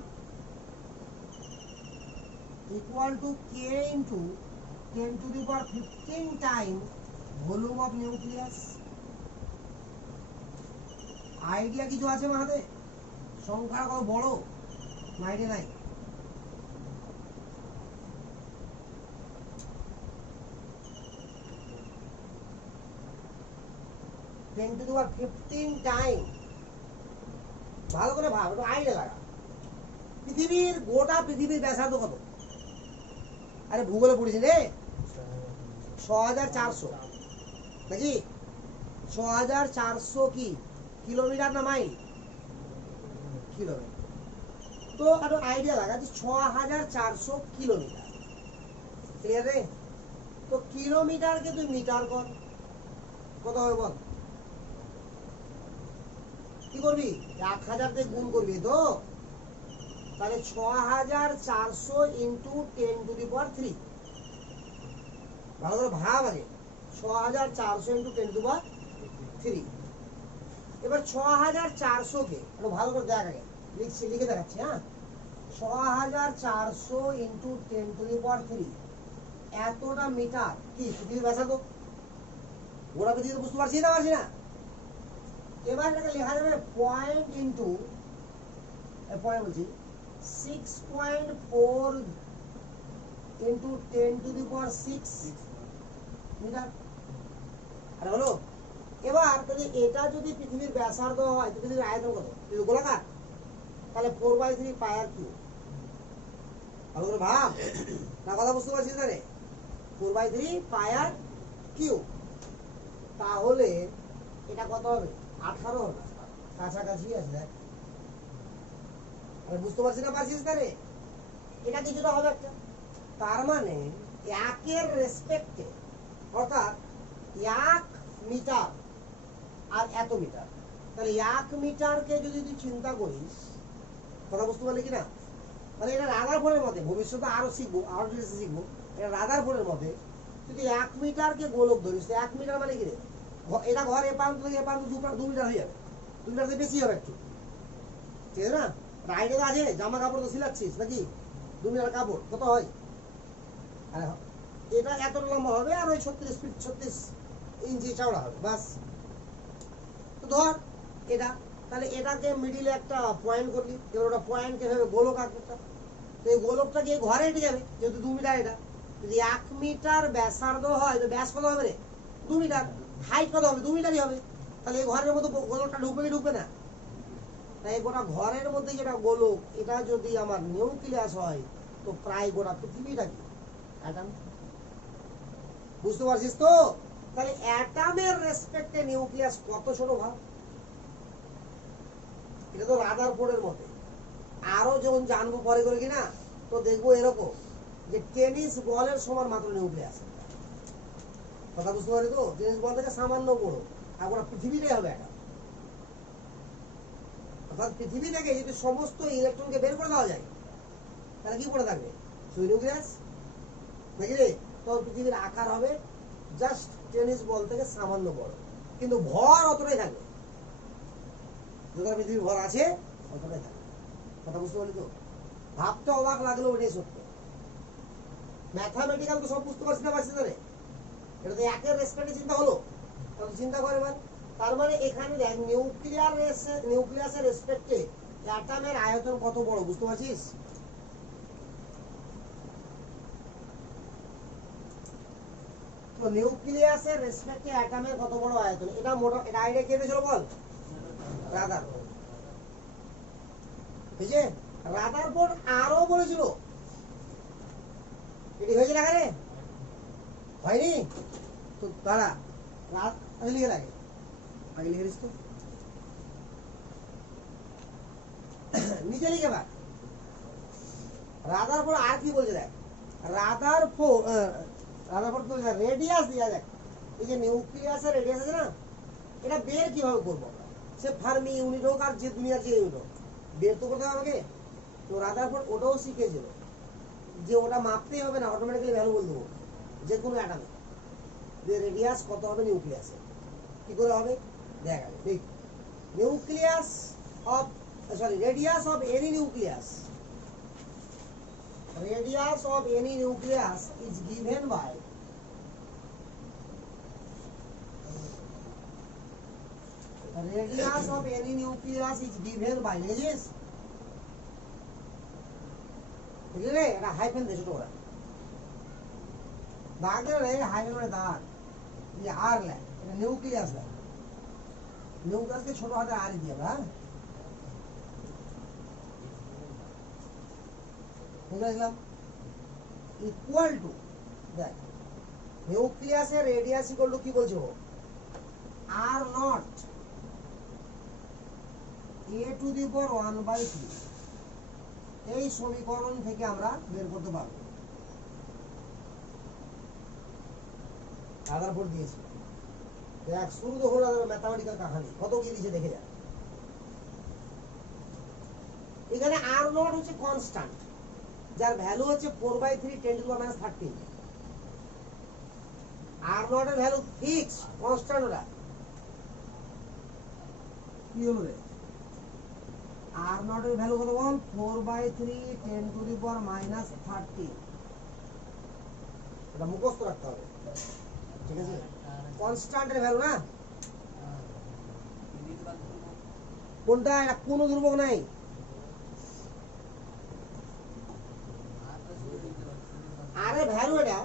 equal to k into 10⁻15 time volume of nucleus. Idea কিছু আছে মাথাতে? সংখ্যা কত বড় না আইডিয়া নাই? Ten two the power 15 time. ভালো করে ভাব, একটু আইডিয়া লাগা। পৃথিবীর গোটা পৃথিবীর ব্যাসার্ধ কত? আরে ভূগোলে পড়েছি রে, 6400 নাকি? 6400 কি কিলোমিটার না মাইল? কিলোমিটার। তো একটু আইডিয়া লাগা যে 6400 কিলোমিটার, ক্লিয়ার রে? তো কিলোমিটারকে তুই মিটার কর, কত হবে বল? কি করবি? 1000 দিয়ে গুণ করবি তো, তাহলে 6400 ইন্টু 10⁻3। ভালো করে ভাব আগে, 6400 ইন্টু 10⁻³ এবার 6400 কে একটু ভালো করে দেখ আগে, লিখে দেখাচ্ছি। হ্যাঁ, 6400 ইন্টু 10⁻³ এতটা মিটার কি পৃথিবীর ব্যাসার্ধ। গোটা পৃথিবীতে বুঝতে পারছি না এবার এটাকে লেখা যাবে পয়েন্ট ইন্টু পয়েন্ট বলছি 6.4 ইন্টু 10⁻⁶ মিটার। আরে হলো, এবার তাহলে এটা যদি পৃথিবীর ব্যাসার্ধ হয়, পৃথিবীর আয়তন কত? গোলাকার, তাহলে 4/3 πr3। ভালো করে ভাব, না কথা বুঝতে পারছিস না রে? 4/3 πr3। তাহলে এটা কত হবে? 18 হবে, কাছাকাছি আছে। দেখ, বুঝতে পারছিস না রে? এটা কিছুটা হবে একটা। তার মানে একের রেসপেক্টে, অর্থাৎ 1 মিটার আর এত মিটার, তাহলে 1 মিটারকে যদি তুই চিন্তা করিস, কথা বুঝতে পারলি কিনা? মানে এটা রাদারফোর্ডের মধ্যে, ভবিষ্যতে আরো শিখবো, আরো ডিটেলসে শিখবো। এটা রাদারফোর্ডের মধ্যে যদি 1 মিটারকে গোলক ধরিস, 1 মিটার মানে কি রে? এটা ঘর এ প্রান্ত থেকে এ প্রান্ত 2 মিটার হয়ে যাবে, 2 মিটার থেকে বেশি হবে একটু, ঠিক আছে না? রাইডে তো আছে, জামা কাপড় তো সিলাচ্ছিস নাকি? 2 মিটার কাপড় কত হয়? আর এটা এতটা লম্বা হবে, আর ওই 36 ইঞ্চি চওড়া হবে, বাস। তো ধর এটা, তাহলে এটাকে মিডিলে একটা পয়েন্ট করলি, এবার ওটা পয়েন্টকে ভেবে গোলক আঁকটা, তো এই গোলকটা গিয়ে ঘরে এটে যাবে, যেহেতু 2 মিটার। এটা যদি 1 মিটার ব্যাসার্ধ হয়, তো ব্যাস কত হবে রে? 2 মিটার। হাইট কত হবে? 2 মিটারই হবে। তাহলে এই ঘরের মধ্যে গোলকটা ঢুকবে কি ঢুকবে না? তাই গোটা ঘরের মধ্যে যেটা গোলক, এটা যদি আমার নিউক্লিয়াস হয়, তো প্রায় গোটা পৃথিবীটা কি অ্যাটম। বুঝতে পারছিস তো? তাহলে অ্যাটমের রেসপেক্টে নিউক্লিয়াস কত ছোট ভাব। এটা তো রাদারফোর্ডের মধ্যে। আরো যখন জানবো পরে করে কিনা, তো দেখবো এরকম যে টেনিস বলের সমান মাত্র নিউক্লিয়াস। কথা বুঝতে পারি তো? টেনিস বল থেকে সামান্য বড়, আর গোটা পৃথিবীটাই হবে একটা। অর্থাৎ পৃথিবী থেকে যদি সমস্ত ইলেকট্রনকে বের করে দেওয়া যায়, তাহলে কি পড়ে থাকবে? শুধু নিউক্লিয়াস নাকি রে? তো পৃথিবীর আকার হবে জাস্ট টেনিস বল থেকে সামান্য বড়, কিন্তু ভর অতটাই থাকবে। যতটা পৃথিবীর ভর আছে অতটাই থাকবে। কথা বুঝতে পারলি তো? ভাবতে অবাক লাগলেও ওটাই সত্য। ম্যাথামেটিক্যাল তো সব বুঝতে পারছি না রে? এটা তো একের রেসপেক্টে চিন্তা হলো, তাহলে চিন্তা করে এবার। তার মানে এখানে দেখ, নিউক্লিয়াসের রেসপেক্টে অ্যাটমের আয়তন কত বড়, বুঝতে পারছিস? তো নিউক্লিয়াসের রেসপেক্টে অ্যাটমের কত বড় আয়তন, এটা মোটা, এটা আইডিয়া কে দিয়েছিল বল? রাদারফোর্ড। ঠিক আছে, রাদারফোর্ড আরো বলেছিল। এটি হয়েছে না রে? হয়নি তো? দাঁড়া, লিখে রাখে, আগে লিখে দিস তো, নিচে লিখে রাখ। রাদারফোর্ড আর কি বলছে দেখ, রাদারফোর্ড রেডিয়াস দিয়া দেখ, এই যে নিউক্লিয়াসের রেডিয়াস আছে না, এটা বের কিভাবে করবো আমরা? সে ফার্মি ইউনিট হোক আর যে দুনিয়ার যে ইউনিট হোক, বের তো করতে হবে আমাকে। তো রাদারফোর্ড ওটাও শিখেছিল যে ওটা মাপতেই হবে না, অটোমেটিক্যালি ভ্যালু বলে দেবো যে কোনো অ্যাটমে যে রেডিয়াস কত হবে নিউক্লিয়াসে। কি করে হবে দেখ আগে, ঠিক। Nucleus of radius of any nucleus is given by this, বুঝলে? এটা হাইফেন দেশ ছোট করে দাগ দিলে হাইফেন মানে দাগ, এই আর লেখ, এটা নিউক্লিয়াস লেখ। নিউক্লিয়াসকে ছোট হাতে আর দিয়ে, হ্যাঁ বুঝলাম। ইকুয়াল টু দেখ, নিউক্লিয়াসের রেডিয়াস ইকুয়াল টু কি বলছো? R nought a to the power 1/3। এই সমীকরণ থেকে আমরা বের করতে পারবো। রাদারফোর্ড দিয়েছি দেখ, শুরু তো হলো ম্যাথমেটিক্যাল কাহিনী, কত কি দিয়েছে দেখে যা। এখানে আর নট হচ্ছে কনস্ট্যান্ট, যার ভ্যালু হচ্ছে 4/3 10⁻³ আর নট এর ভ্যালু ফিক্স কনস্ট্যান্ট ওটা কি হলো রে আর নট এর ভ্যালু কত বল 4/3 10⁻−13 এটা মুখস্থ রাখতে হবে ঠিক আছে কনস্ট্যান্ট এর ভ্যালু না কোনটা এটা কোনো ধ্রুবক নাই আরে ভ্যালু এটা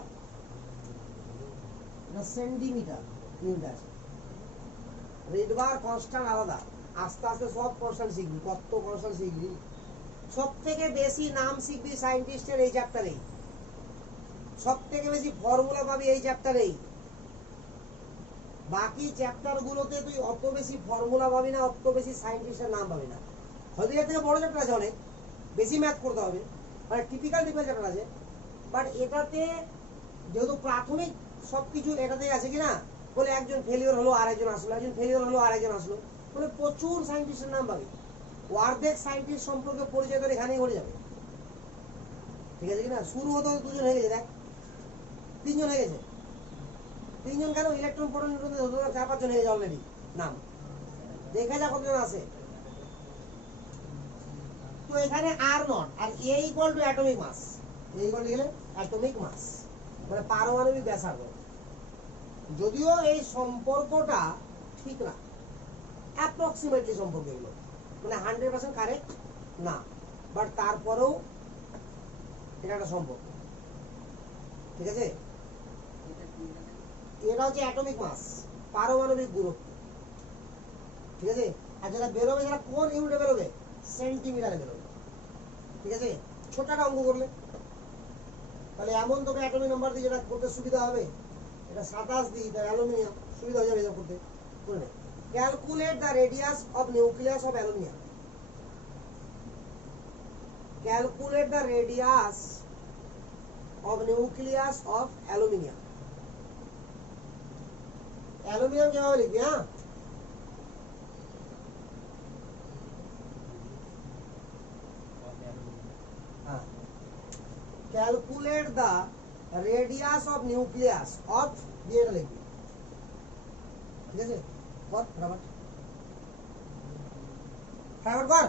সেন্টিমিটার ইউনিট আছে রেড বার কনস্ট্যান্ট আলাদা আস্তে আস্তে সব কনস্ট্যান্ট শিখবি কত কনস্ট্যান্ট শিখবি সব থেকে বেশি নাম শিখবি সায়েন্টিস্টের এই চ্যাপ্টারেই সব থেকে বেশি ফর্মুলা পাবি এই চ্যাপ্টারেই বাকি চ্যাপ্টার গুলোতে তুই অত বেশি ফর্মুলা পাবি না অত বেশি সায়েন্টিস্টের নাম পাবি না হয়তো এর থেকে বড় চ্যাপ্টার আছে অনেক বেশি ম্যাথ করতে হবে মানে টিপিক্যাল চ্যাপ্টার আছে বাট এটাতে যেহেতু প্রাথমিক সবকিছু এটাতেই আছে কিনা বলে একজন ফেলিওর হলো আরেকজন আসলো একজন ফেলিওর হলো আরেকজন আসলো বলে প্রচুর সায়েন্টিস্টের নাম পাবে অর্ধেক সায়েন্টিস্ট সম্পর্কে পরিচয় তোর এখানেই ঘটে যাবে ঠিক আছে কিনা শুরু হতে হতে দুজন হয়ে গেছে দেখ তিনজন হয়ে গেছে তিনজন কেন ইলেকট্রন প্রোটন নিউট্রন 4-5 জন হয়ে গেছে অলরেডি নাম দেখা যাক কতজন আছে তো এখানে R naught R A equal to atomic mass A equal to গেলে অ্যাটমিক মাস মানে পারমাণবিক ব্যাসার্ধ যদিও এই সম্পর্কটা ঠিক না অ্যাপ্রক্সিমেটলি সম্পর্ক এগুলো মানে 100% কারেক্ট না বাট তারপরেও এটা একটা সম্পর্ক ঠিক আছে এটা হচ্ছে অ্যাটমিক মাস পারমাণবিক গুরুত্ব ঠিক আছে আর যেটা বেরোবে সেটা কোন ইউনিটে বেরোবে সেন্টিমিটারে বেরোবে ঠিক আছে ছোট একটা অঙ্ক করলে তাহলে এমন তোকে অ্যাটমিক নাম্বার দিয়ে যেটা করতে সুবিধা হবে এটা 27 দিই তাহলে অ্যালুমিনিয়াম সুবিধা হয়ে যাবে এটা করতে করে নে calculate the radius of nucleus of aluminium calculate the radius of nucleus of aluminium aluminium কিভাবে লিখবি হ্যাঁ calculate the radius of nucleus of দিয়ে এটা লিখবি ঠিক আছে কর ফটাফট ফটাফট কর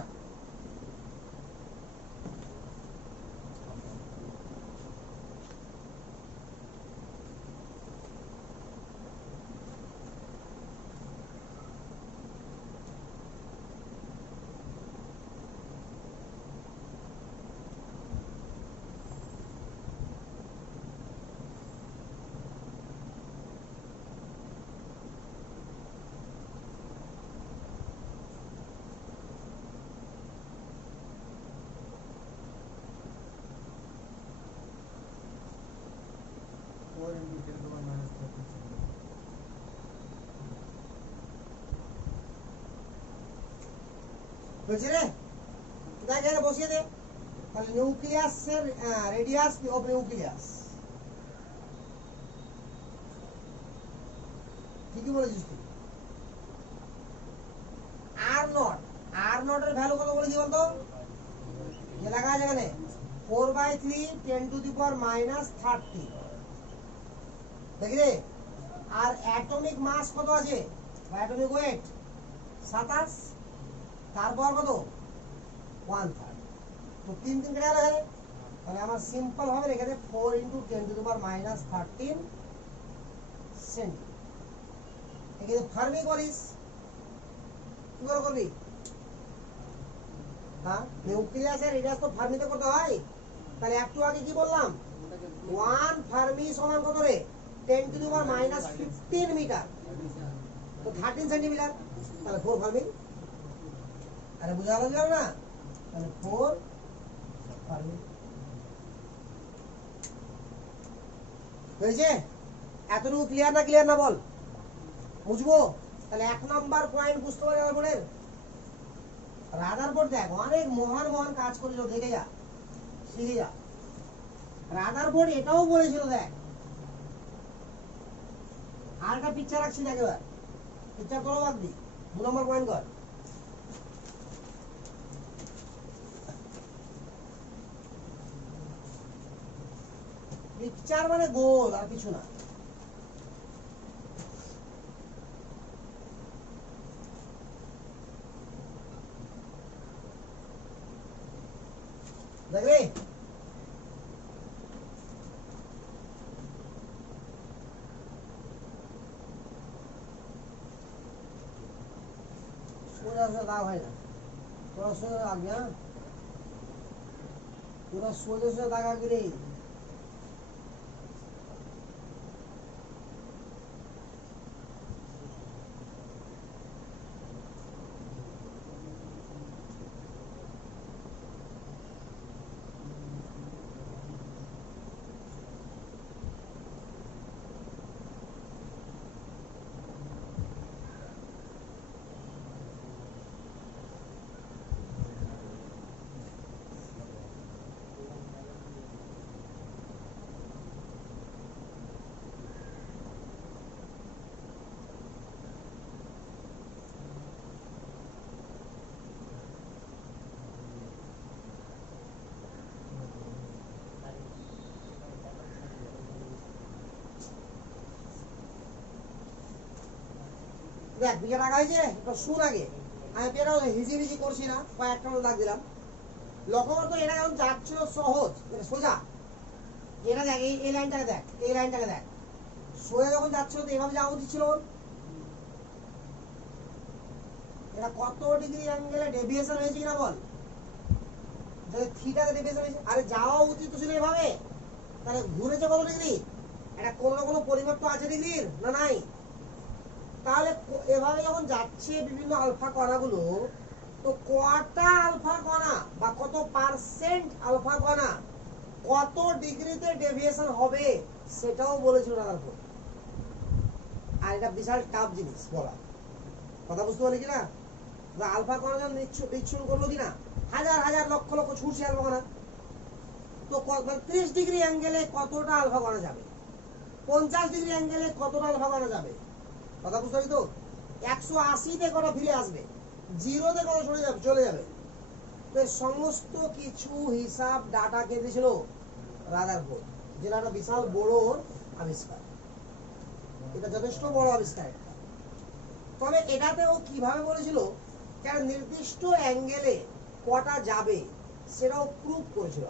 বুঝলি রে দেখ এখানে বসিয়ে দে তাহলে নিউক্লিয়াসের রেডিয়াস অফ নিউক্লিয়াস ঠিকই বলেছিস তুই আর নট এর ভ্যালু কত বলেছি বলতো যে লেখা আছে এখানে 4/3 10⁻−30 দেখি রে আর অ্যাটমিক মাস কত আছে বা অ্যাটমিক ওয়েট 27 তারপর কত 1/3 তো 3 কেটে গেল তাহলে আমার সিম্পল ভাবে রেখে দে 4 × 10⁻13 সেন্টি এখানে ফার্মি করিস কি করে করবি হ্যাঁ নিউক্লিয়াসের রেডিয়াস তো ফার্মিতে করতে হয় তাহলে একটু আগে কি বললাম 1 ফার্মি সমান কত রে 10⁻−15 মিটার তো 13 সেন্টিমিটার তাহলে 4 ফার্মি আরে বুঝা গেল না তাহলে 4 ফার্মি হয়েছে এতটুকু ক্লিয়ার না বল বুঝবো তাহলে 1 নাম্বার পয়েন্ট বুঝতে পারবে আমাদের রাদারফোর্ড দেখ অনেক মহান কাজ করেছিল দেখে যা শিখে যা রাদারফোর্ড এটাও বলেছিল দেখ আর একটা পিকচার রাখছি দেখ এবার পিকচার করো বাদ দি 2 নম্বর পয়েন্ট কর পিকচার মানে গোল আর কিছু না দেখলে সোজা সোজা দাগ হয় না, তোরা সোজা আঁকবি, হ্যাঁ তোরা সোজা সোজা দাগ আঁকবি রে। দেখ বিঘা টাকা হয়েছে, শুন আগে আমি পেরাও হিজিবিজি করছি না, কয়েকটা দাগ দিলাম। লক্ষ্য করতো এটা এখন যাচ্ছিল সহজ সোজা, এটা দেখ এই লাইনটাকে দেখ, এই লাইনটাকে দেখ, সোজা যখন যাচ্ছিল তো এভাবে যাওয়া উচিত ছিল। এটা কত ডিগ্রি অ্যাঙ্গেলে ডেভিয়েশন হয়েছে কিনা বল, যদি থিটাতে ডেভিয়েশন হয়েছে, আরে যাওয়া উচিত ছিল এভাবে, তাহলে ঘুরেছে কত ডিগ্রি, এটা কোনো না কোনো পরিমাপ তো আছে ডিগ্রির, না নাই? তাহলে এভাবে যখন যাচ্ছে বিভিন্ন আলফা কণাগুলো, তো কটা আলফা কণা বা কত পার্সেন্ট আলফা কণা কত ডিগ্রিতে ডেভিয়েশন হবে সেটাও বলেছিল রাদারফোর্ড। আর এটা বিশাল টাফ জিনিস বলা, কথা বুঝতে পারলি কিনা? আলফা কণা যখন নিচ্ছুন করলো কিনা, হাজার হাজার লক্ষ লক্ষ ছুটছে আলফা কণা, তো 30 ডিগ্রি অ্যাঙ্গেলে কতটা আলফা কণা যাবে, 50 ডিগ্রি অ্যাঙ্গেলে কতটা আলফা কণা যাবে, কথা বুঝতে পারি তো? 180-তে কটা ফিরে আসবে, 0-তে কটা চলে যাবে। তো সমস্ত কিছু হিসাব ডাটা কে দিয়েছিল রাদারফোর্ড, যেটা একটা বিশাল বড় আবিষ্কার, এটা যথেষ্ট বড় আবিষ্কার। তবে এটাতে ও কিভাবে বলেছিল, কারণ নির্দিষ্ট অ্যাঙ্গেলে কটা যাবে সেটাও প্রুভ করেছিল।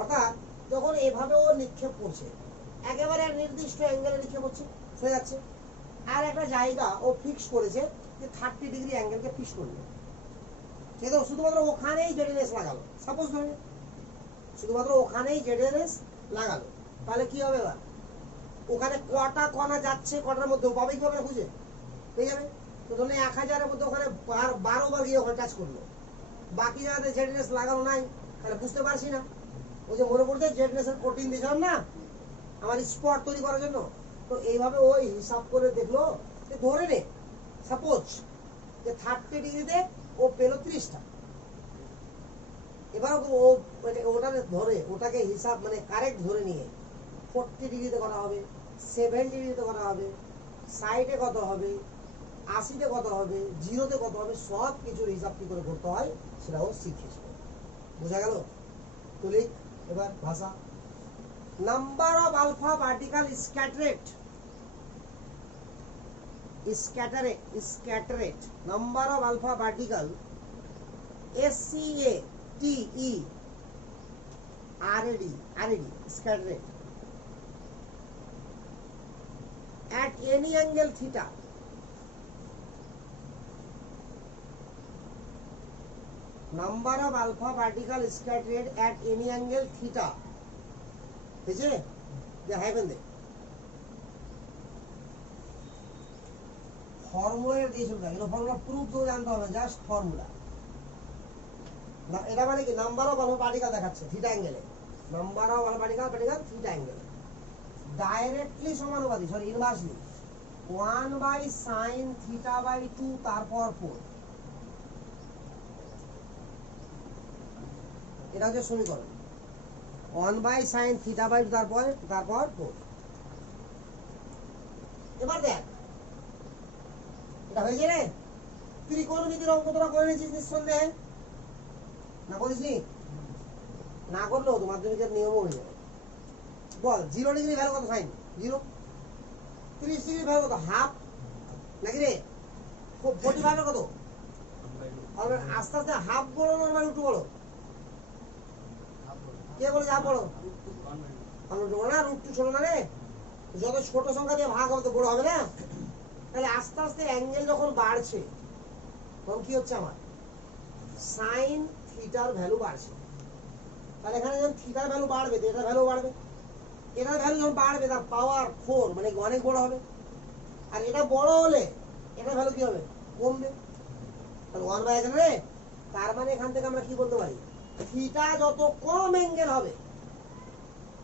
অর্থাৎ যখন এভাবে ও নিক্ষেপ করছে, একেবারে নির্দিষ্ট অ্যাঙ্গেলে নিক্ষেপ হচ্ছে, হয়ে যাচ্ছে, আর একটা জায়গা ও ফিক্স করেছে যে 30 ডিগ্রি অ্যাঙ্গেলকে ফিক্স করবে, কিন্তু শুধুমাত্র ওখানেই জেডিএস লাগালো, সাপোজ ধরে শুধুমাত্র ওখানেই জেডিএস লাগালো, তাহলে কি হবে? এবার ওখানে কটা কণা যাচ্ছে, কটার মধ্যে পাবে কি হবে না, খুঁজে পেয়ে যাবে। তো ধরুন 1000-এর মধ্যে ওখানে 12 বার গিয়ে ওখানে টাচ করলো, বাকি জায়গাতে জেডিএস লাগানো নাই, তাহলে বুঝতে পারছি না। ওই যে মনে পড়ছে জেডিএস এর প্রোটিন দিয়েছিলাম না আমার স্পট তৈরি করার জন্য, তো এইভাবে ওই হিসাব করে দেখলো যে ধরে নে সাপোজ যে 30 ডিগ্রিতে ও পেলো 30টা, এবার ও ওটা ধরে ওটাকে হিসাব মানে কারেক্ট ধরে নিয়ে 40 ডিগ্রিতে করা হবে, 70 ডিগ্রিতে করা হবে, 60-এ কত হবে, 80-তে কত হবে, 0-তে কত হবে, সব কিছুর হিসাব কি করে করতে হয় সেটাও শিখিয়েছিল। বোঝা গেল? তুলি এবার ভাষা। Number of alpha particle scatterate number of alpha particle SCATERATE scatterate at any angle theta, number of alpha particle scattered at any angle theta, বুঝছে? যে হাইফেন দে ফর্মুলা দিয়েছিল, এটা ফর্মুলা প্রুফ তো জানতে হবে, জাস্ট ফর্মুলা। এটা মানে কি নাম্বার অফ আলফা পার্টিকেল দেখাচ্ছে থিটা অ্যাঙ্গেলে, number of alpha particle theta অ্যাঙ্গেলে ডাইরেক্টলি সমানুপাতিক, সরি ইনভার্সলি 1/sin θ/2 তারপর 4, এটা হচ্ছে সমীকরণ 1/sin θ/2 তারপর 4। এবার দেখ এটা হয়েছে রে, ত্রিকোণমিতির অঙ্ক তোরা করে নিয়েছিস নিঃসন্দেহে, না করিসনি? না করলেও তো মাধ্যমিকের নিয়ম হয়ে যাবে। বল 0 ডিগ্রি ভ্যালু কত সাইন 0, 30 ডিগ্রি ভ্যালু কত হাফ, নাকি রে 45 কত, আস্তে আস্তে হাফ বড় নরমাল একটু বড় কে বলে যা পড়ো না, রুট টু ছোট না রে, যত ছোট সংখ্যা দিয়ে ভাগ হবে তো বড় হবে না। তাহলে আস্তে আস্তে অ্যাঙ্গেল যখন বাড়ছে তখন কি হচ্ছে আমার সাইন থিটার ভ্যালু বাড়ছে। তাহলে এখানে যখন থিটার ভ্যালু বাড়বে তো এটার ভ্যালু বাড়বে, এটার ভ্যালু যখন বাড়বে তার পাওয়ার 4 মানে অনেক বড় হবে, আর এটা বড় হলে এটার ভ্যালু কি হবে কমবে। তাহলে 1 এখানে রে, তার মানে এখান থেকে আমরা কি বলতে পারি থিটা যত কম অ্যাঙ্গেল হবে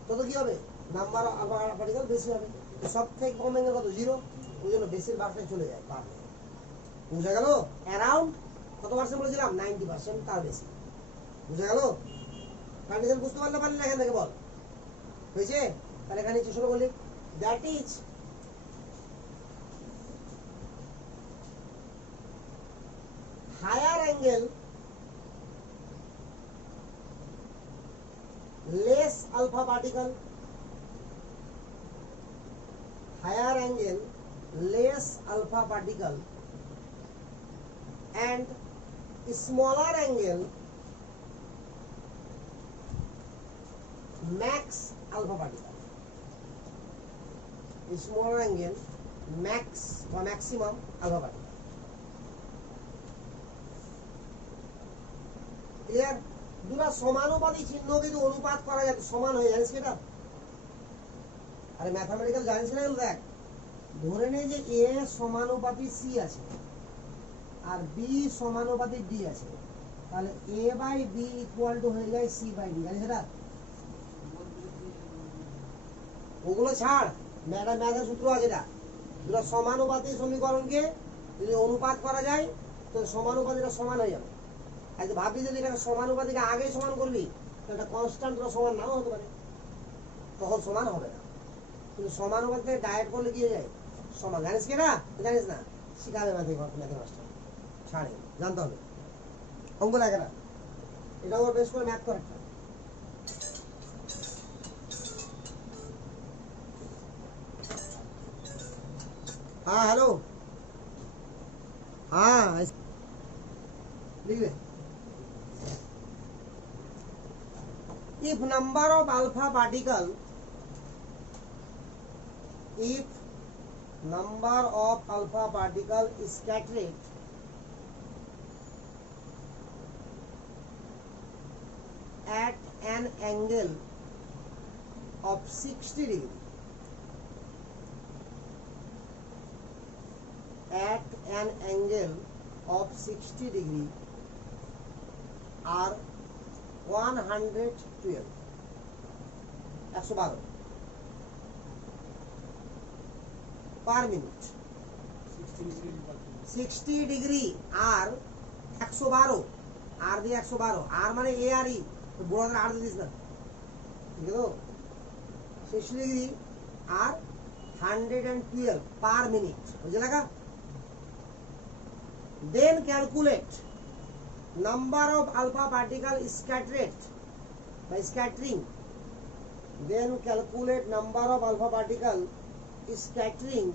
তত কি হবে নাম্বার আবার পার্টিকেল বেশি হবে। সব থেকে কম অ্যাঙ্গেল কত 0, ওই জন্য বেশির ভাগটাই চলে যায় বাড়বে। বুঝা গেল? অ্যারাউন্ড কত পার্সেন্ট বলেছিলাম 90%, তার বেশি। বুঝা গেল? কন্ডিশন বুঝতে পারলে না এখান থেকে বল হয়েছে। তাহলে এখানে নিচে শুরু করলি that is higher angle less alpha particle, higher angle less alpha particle, and smaller angle max alpha particle. Smaller angle max or maximum alpha particle. Clear? দুটা সমানুপাতি চিহ্ন কিন্তু অনুপাত করা যায়, সমান হয়ে জানিস কি এটা? আরে ম্যাথমেটিক্যাল জানিস না? দেখ, ধরে নে যে এ সমানুপাতি সি আছে আর বি সমানুপাতি ডি আছে, তাহলে এ বাই বি ইকুয়াল টু হয়ে যায় সি বাই ডি। জানিস এটা? ওগুলো ছাড়, ম্যাথের সূত্র আছে এটা। দুটো সমানুপাতি সমীকরণকে যদি অনুপাত করা যায় তো সমানুপাতিটা সমান হয়ে যাবে। আজ ভাবি যদি এটাকে সমানুপাতিকে আগে সমান করবি তো এটা কনস্ট্যান্ট সমান নাও হতে পারে, তখন সমান হবে না। কিন্তু সমানুপাতিকে ডায়েট করলে কি হয়ে যায় সমান। জানিস কি না? জানিস না? শিখাবে ম্যাথের মাস্টার, ছাড়ে জানতে হবে। অঙ্ক লাগে না, এটা ওর বেশ করে ম্যাথ করে। হ্যাঁ হ্যালো, হ্যাঁ লিখবে। If number of alpha particle is scattered at an angle of 60 degree, at an angle of 60 degree are 112 per minute। 60 degree আর 112, আর দিয়ে 112, আর মানে এ আর ই, বড় করে আর দিস না, ঠিক আছে? 60 ডিগ্রি আর 112 পার মিনিট, বুঝে লাগা? দেন calculate number of alpha particle scattered by scattering, then calculate number of alpha particle scattering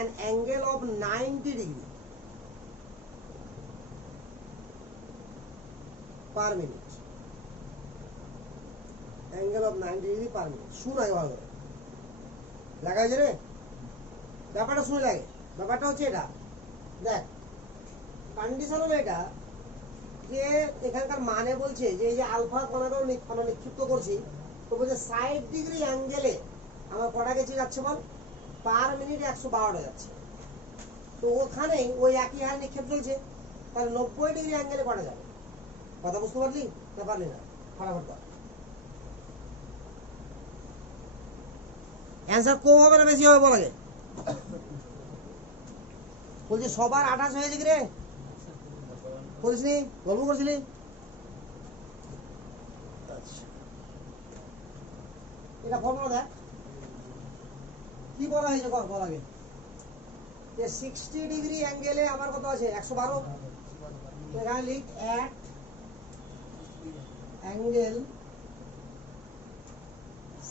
an angle of 90 degree per minute, angle of 90 degree per minute। শুন আগে ভালো করে লাগা হয়েছে রে, ব্যাপারটা শুনে লাগে। ব্যাপারটা হচ্ছে এটা, দেখ কন্ডিশন হলো এটা যে এখানকার মানে বলছে যে এই যে আলফা কণাটাও নিক্ষিপ্ত করছি, তো বলছে 60 ডিগ্রি অ্যাঙ্গেলে আমার কটা গেছে যাচ্ছে বল, পার মিনিট 112টা যাচ্ছে। তো ওখানে ওই একই হারে নিক্ষেপ চলছে, তাহলে 90 ডিগ্রি অ্যাঙ্গেলে কটা যাবে। কথা বুঝতে পারলি না? পারলি না? ফটাফট কর। অ্যান্সার কম হবে না বেশি হবে বল আগে। বলছি সবার 28 হয়েছে কি রে? বলিসনি? গল্প করছিলি? এটা ফর্মুলা দেখ কি বলা হয়েছে, বল আগে। যে 60 ডিগ্রি অ্যাঙ্গেলে আমার কত আছে 112, এখানে লিখ অ্যাট অ্যাঙ্গেল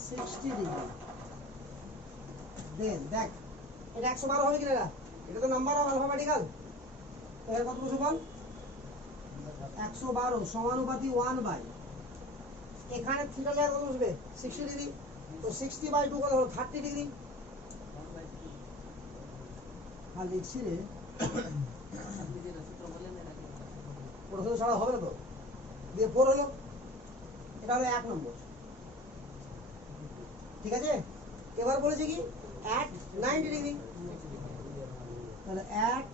60 ডিগ্রি। দেন দেখ এটা 112 হবে কিনা, এটা তো নাম্বার অফ আলফা পার্টিকেল। এর কত বসে বল 112 সমানুপাতি 1/112 এখানে থিটা জায়গা কত বসবে 60 ডিগ্রি, তো 60/2 কত হলো 30 ডিগ্রি। আর লিখছি রে ওটা শুধু ছাড়া হবে না তো, দিয়ে 4 হলো, এটা হলো 1 নম্বর। ঠিক আছে, এবার বলেছে কি at 90 ডিগ্রি, তাহলে at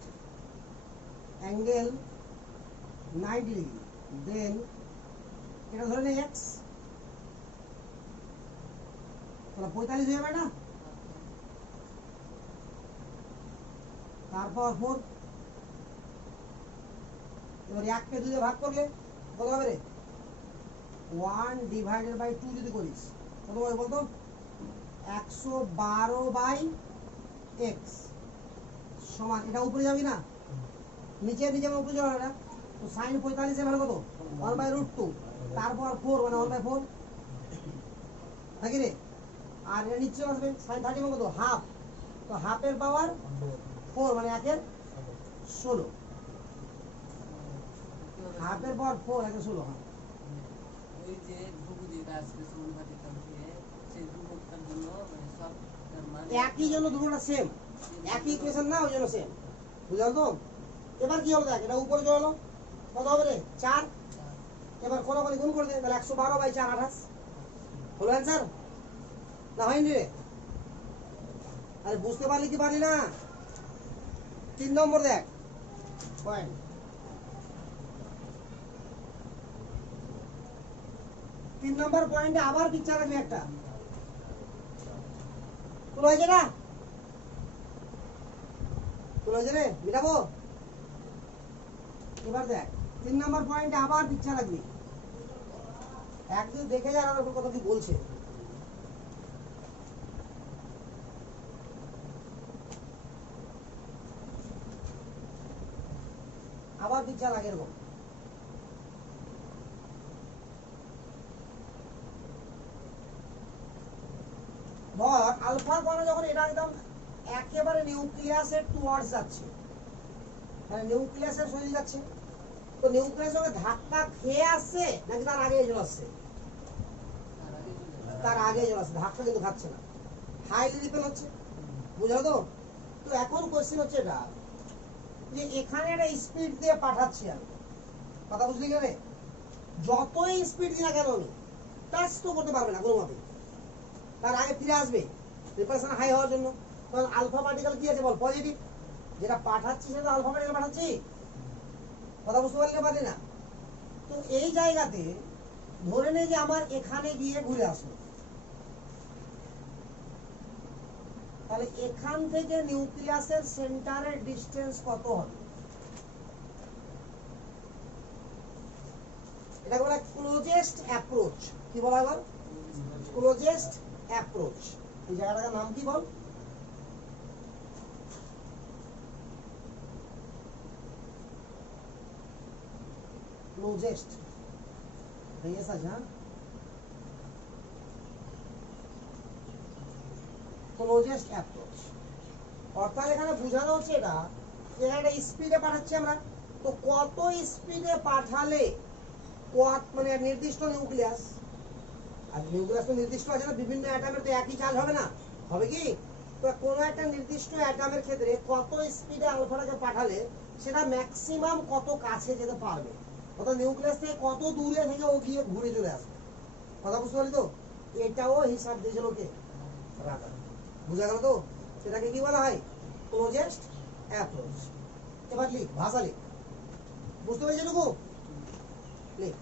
অ্যাঙ্গেল 90 ডিগ্রি, দেন এটা ধরে নেই x, তাহলে 45 হয়ে যাবে না, তারপর 4, এবার 1 কে 2 দিয়ে ভাগ করলে কত হবে রে 1/2 যদি করিস কত হবে বলতো 112/x সমান, এটা উপরে যাবি না, নিচে নিচে উপরে যাবে না, তো sin 45 এর মানে কত 1/√2, তারপর 4 মানে 1/4 নাকি রে, আর এটা নিচে আসবে sin 30 মানে কত হাফ, তো হাফের পাওয়ার 4 মানে 1/16, হাফের পাওয়ার 4 1/16। হ্যাঁ ওই যে ধ্রুবকটা আসবে সমানুপাতিক দিয়ে সেই ধ্রুবকটার জন্য মানে সব মান একই জন্য দুটোটা সেম, একই ইকুয়েশন না, ওই জন্য সেম, বুঝাল তো। এবার কি হলো দেখ, এটা উপরে চলে এলো, কত হবে রে 4, এবার কোন কোন গুণ করে দে, তাহলে 112/4 28 হলো অ্যান্সার না, হয়নি রে? আরে বুঝতে পারলি কি পারলি না? 3 নম্বর দেখ পয়েন্ট, 3 নম্বর পয়েন্টে আবার পিকচার রাখবি একটা, তোলা হয়েছে না, তোলা হয়েছে রে, মিটাবো। এবার দেখ 3 নম্বর পয়েন্টে আবার পিকচার রাখবি, একদিন দেখে যা আমার কথা কি বলছে। আবার পিকচার লাগে এরকম, ধর আলফা কোণে যখন এটা একদম একেবারে নিউক্লিয়াসের টুয়ার্ডস যাচ্ছে, মানে নিউক্লিয়াসের সঙ্গে যাচ্ছে, তো নিউক্লিয়াসের সঙ্গে ধাক্কা খেয়ে আসছে নাকি তার আগে চলে আসছে, তার আগে চলে আসছে, ধাক্কা কিন্তু খাচ্ছে না, হাইলি রিপেল হচ্ছে, বুঝলো তো। তো এখন কোশ্চেন হচ্ছে এটা যে এখানে একটা স্পিড দিয়ে পাঠাচ্ছি আমি, কথা বুঝলি কেন, যতই স্পিড দিই না কেন আমি টাচ তো করতে পারবে না কোনোভাবে, তার আগে ফিরে আসবে রিপালশন হাই হওয়ার জন্য, কারণ আলফা পার্টিকেল কি আছে বল পজিটিভ, যেটা পাঠাচ্ছি সেটা আলফা পার্টিকেল পাঠাচ্ছি, কথা বুঝতে পারলি না। তো এই জায়গাতে ধরে নে যে আমার এখানে গিয়ে ঘুরে আসলো, তাহলে এখান থেকে নিউক্লিয়াসের সেন্টারের ডিসটেন্স কত হবে, এটা বলা ক্লোজেস্ট অ্যাপ্রোচ, কি বলা হয় ক্লোজেস্ট অ্যাপ্রোচ, এই জায়গাটার নাম কি বল, ক্লোজেস্ট, ক্লোজেস্ট অ্যাপ্রোচ, অর্থাৎ এখানে বোঝানো হচ্ছে এটা যে একটা স্পিডে পাঠাচ্ছি আমরা, তো কত স্পিডে পাঠালে মানে নির্দিষ্ট নিউক্লিয়াস, আর নিউক্লিয়াস তো নির্দিষ্ট আছে না, বিভিন্ন অ্যাটমের তো একই চার্জ হবে না, হবে কি, তো কোনো একটা নির্দিষ্ট অ্যাটমের ক্ষেত্রে কত স্পিডে আলফাটাকে পাঠালে সেটা ম্যাক্সিমাম কত কাছে যেতে পারবে, অর্থাৎ নিউক্লিয়াস থেকে কত দূরে থেকে ও গিয়ে ঘুরে চলে আসবে, কথা বুঝতে পারলি তো। এটাও হিসাব দিয়েছিল কে, রাদার, বুঝা গেল তো, সেটাকে কি বলা হয় ক্লোজেস্ট অ্যাপ্রোচ। এবার লিখ, ভাষা লিখ, বুঝতে পেরেছি এটুকু, লিখ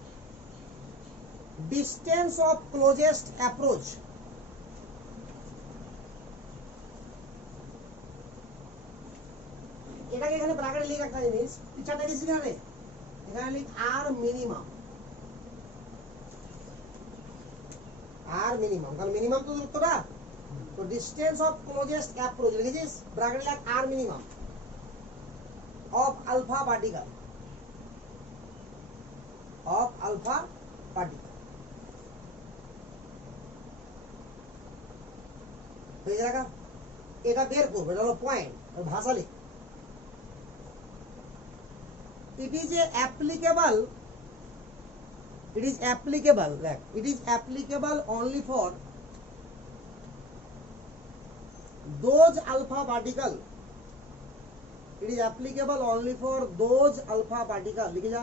distance of closest approach, এটাকে এখানে ব্র্যাকেটে লিখ একটা জিনিস, পিকচারটা দিছি এখানে, এখানে লিখ আর মিনিমাম, আর মিনিমাম, কারণ মিনিমাম তো দূরত্বটা, তো ডিসটেন্স অফ ক্লোজেস্ট অ্যাপ্রোচ লিখেছিস, ব্র্যাকেটে লিখ r minimum of alpha particle, of alpha particle, এটা বের করবো, এটা হলো পয়েন্ট, ভাষা লিখ, it is a applicable it is applicable, like it is applicable only for those alpha particle, it is applicable only for those alpha particle, লিখে যা।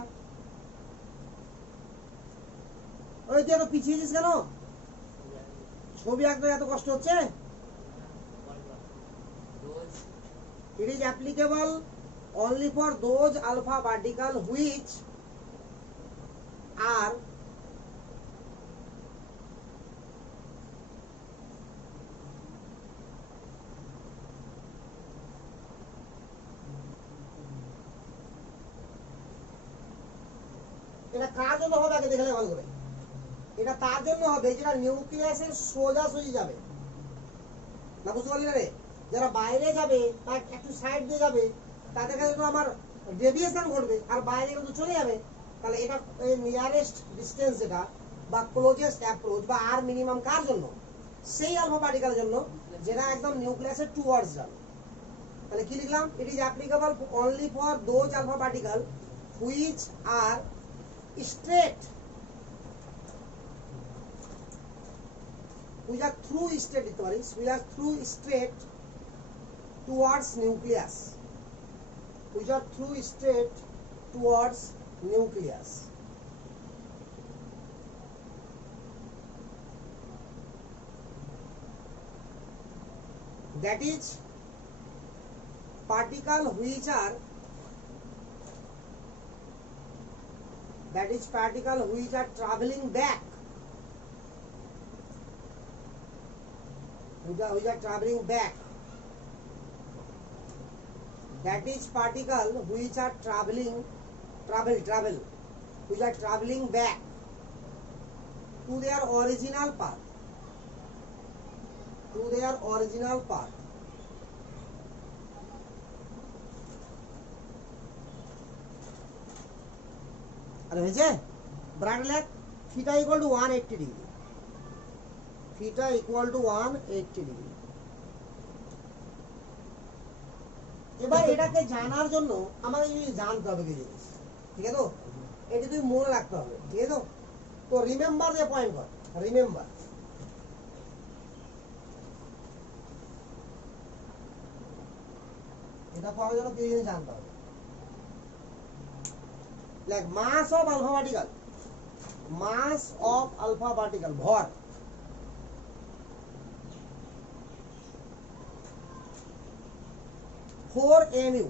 ওই তুই এত পিছিয়েছিস কেন? ছবি আঁকতে এত কষ্ট হচ্ছে? It is applicable only for those alpha particle which are এটা কার জন্য হবে আগে দেখলে ভালো করে। এটা তার জন্য হবে যেটা নিউক্লিয়াসের সোজাসুজি যাবে, না বুঝতে পারলি না রে? যারা বাইরে যাবে বা একটু সাইড দিয়ে যাবে তাদের কাছে তো আমার ডেভিয়েশন ঘটবে, আর বাইরে কিন্তু চলে যাবে। তাহলে এটা নিয়ারেস্ট ডিস্টেন্স যেটা বা ক্লোজেস্ট অ্যাপ্রোচ বা আর মিনিমাম কার জন্য? সেই আলফা পার্টিকেলের জন্য যেটা একদম নিউক্লিয়াসের টুয়ার্ডস যাবে। তাহলে কি লিখলাম? It is applicable only for those alpha particle which are straight, which are through straight লিখতে পারিস, which are through straight towards nucleus, which are through straight towards nucleus. That is particle which are traveling back, which are traveling back, that is particle which are traveling which are traveling back to their original path, আর হয়েছে bracket লেখ theta equal to 180 degree, theta equal to 180 degree. এবার এটাকে জানার জন্য আমাদের যদি জানতে হবে কিছু জিনিস, ঠিক আছে তো? এটা তুই মনে রাখতে হবে, ঠিক আছে তো? তো রিমেম্বার দিয়ে পয়েন্ট কর, রিমেম্বার। এটা করার জন্য কিছু জিনিস জানতে হবে। Like mass of alpha particle, ভর, four AMU,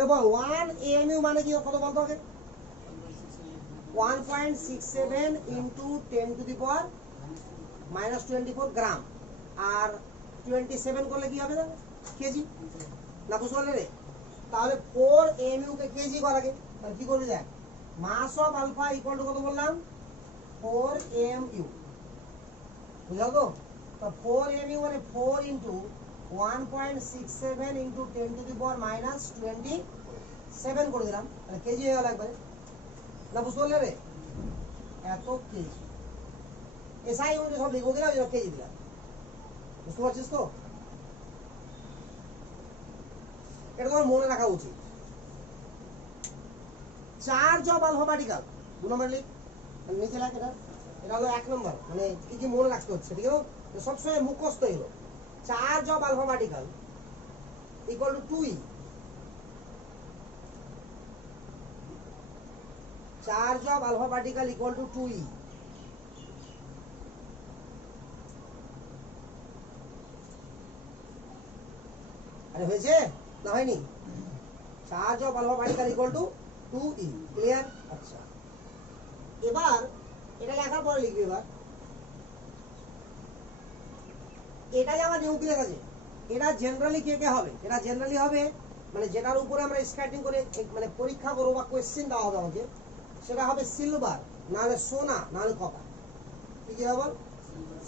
এবার 1 AMU মানে কি কত বলতো আগে? 1.67 into 10 to the power -24 গ্রাম, আর 27 করলে কি হবে? কেজি, না বুঝতে পারলে রে? তাহলে 4 AMU কে কেজি করাকে তাহলে কি করবি দেখ, মাস অফ আলফা ইকুয়াল টু কত বললাম? 4 AMU, বুঝাও তো? 4 AMU মানে 4 into 1.67 into 10 to the power -27 করে দিলাম, তাহলে কেজি হয়ে গেল একবারে, না বুঝতে পারলে রে? এত কেজি এসআই ইউনিট সব লিখবো দিলাম, কেজি দিলাম, বুঝতে পারছিস তো? এটা তোমার মনে রাখা উচিত। চার্জ অফ আলফা পার্টিকেল 2 নম্বর লিখ, নিচে লেখ। এটা হলো 1 নম্বর, মানে কি কি মনে রাখতে হচ্ছে, ঠিক আছে? সবসময় মুখস্থ হলো। Charge of alpha particle equal to 2E, charge of alpha particle equal to 2E। আরে হয়েছে না হয়নি? Charge of alpha particle equal to 2E, clear? আচ্ছা, এবার এটা লেখার পরে লিখবি। এবার এটা যে আমার নিউক্লিয়াস আছে, এটা জেনারেলি কে কে হবে? এটা জেনারেলি হবে মানে যেটার উপরে আমরা স্ক্যাটিং করে মানে পরীক্ষা করবো বা কোয়েশ্চেন দেওয়া হবে আমাকে, সেটা হবে সিলভার, নাহলে সোনা, নাহলে কপার। কি হবে?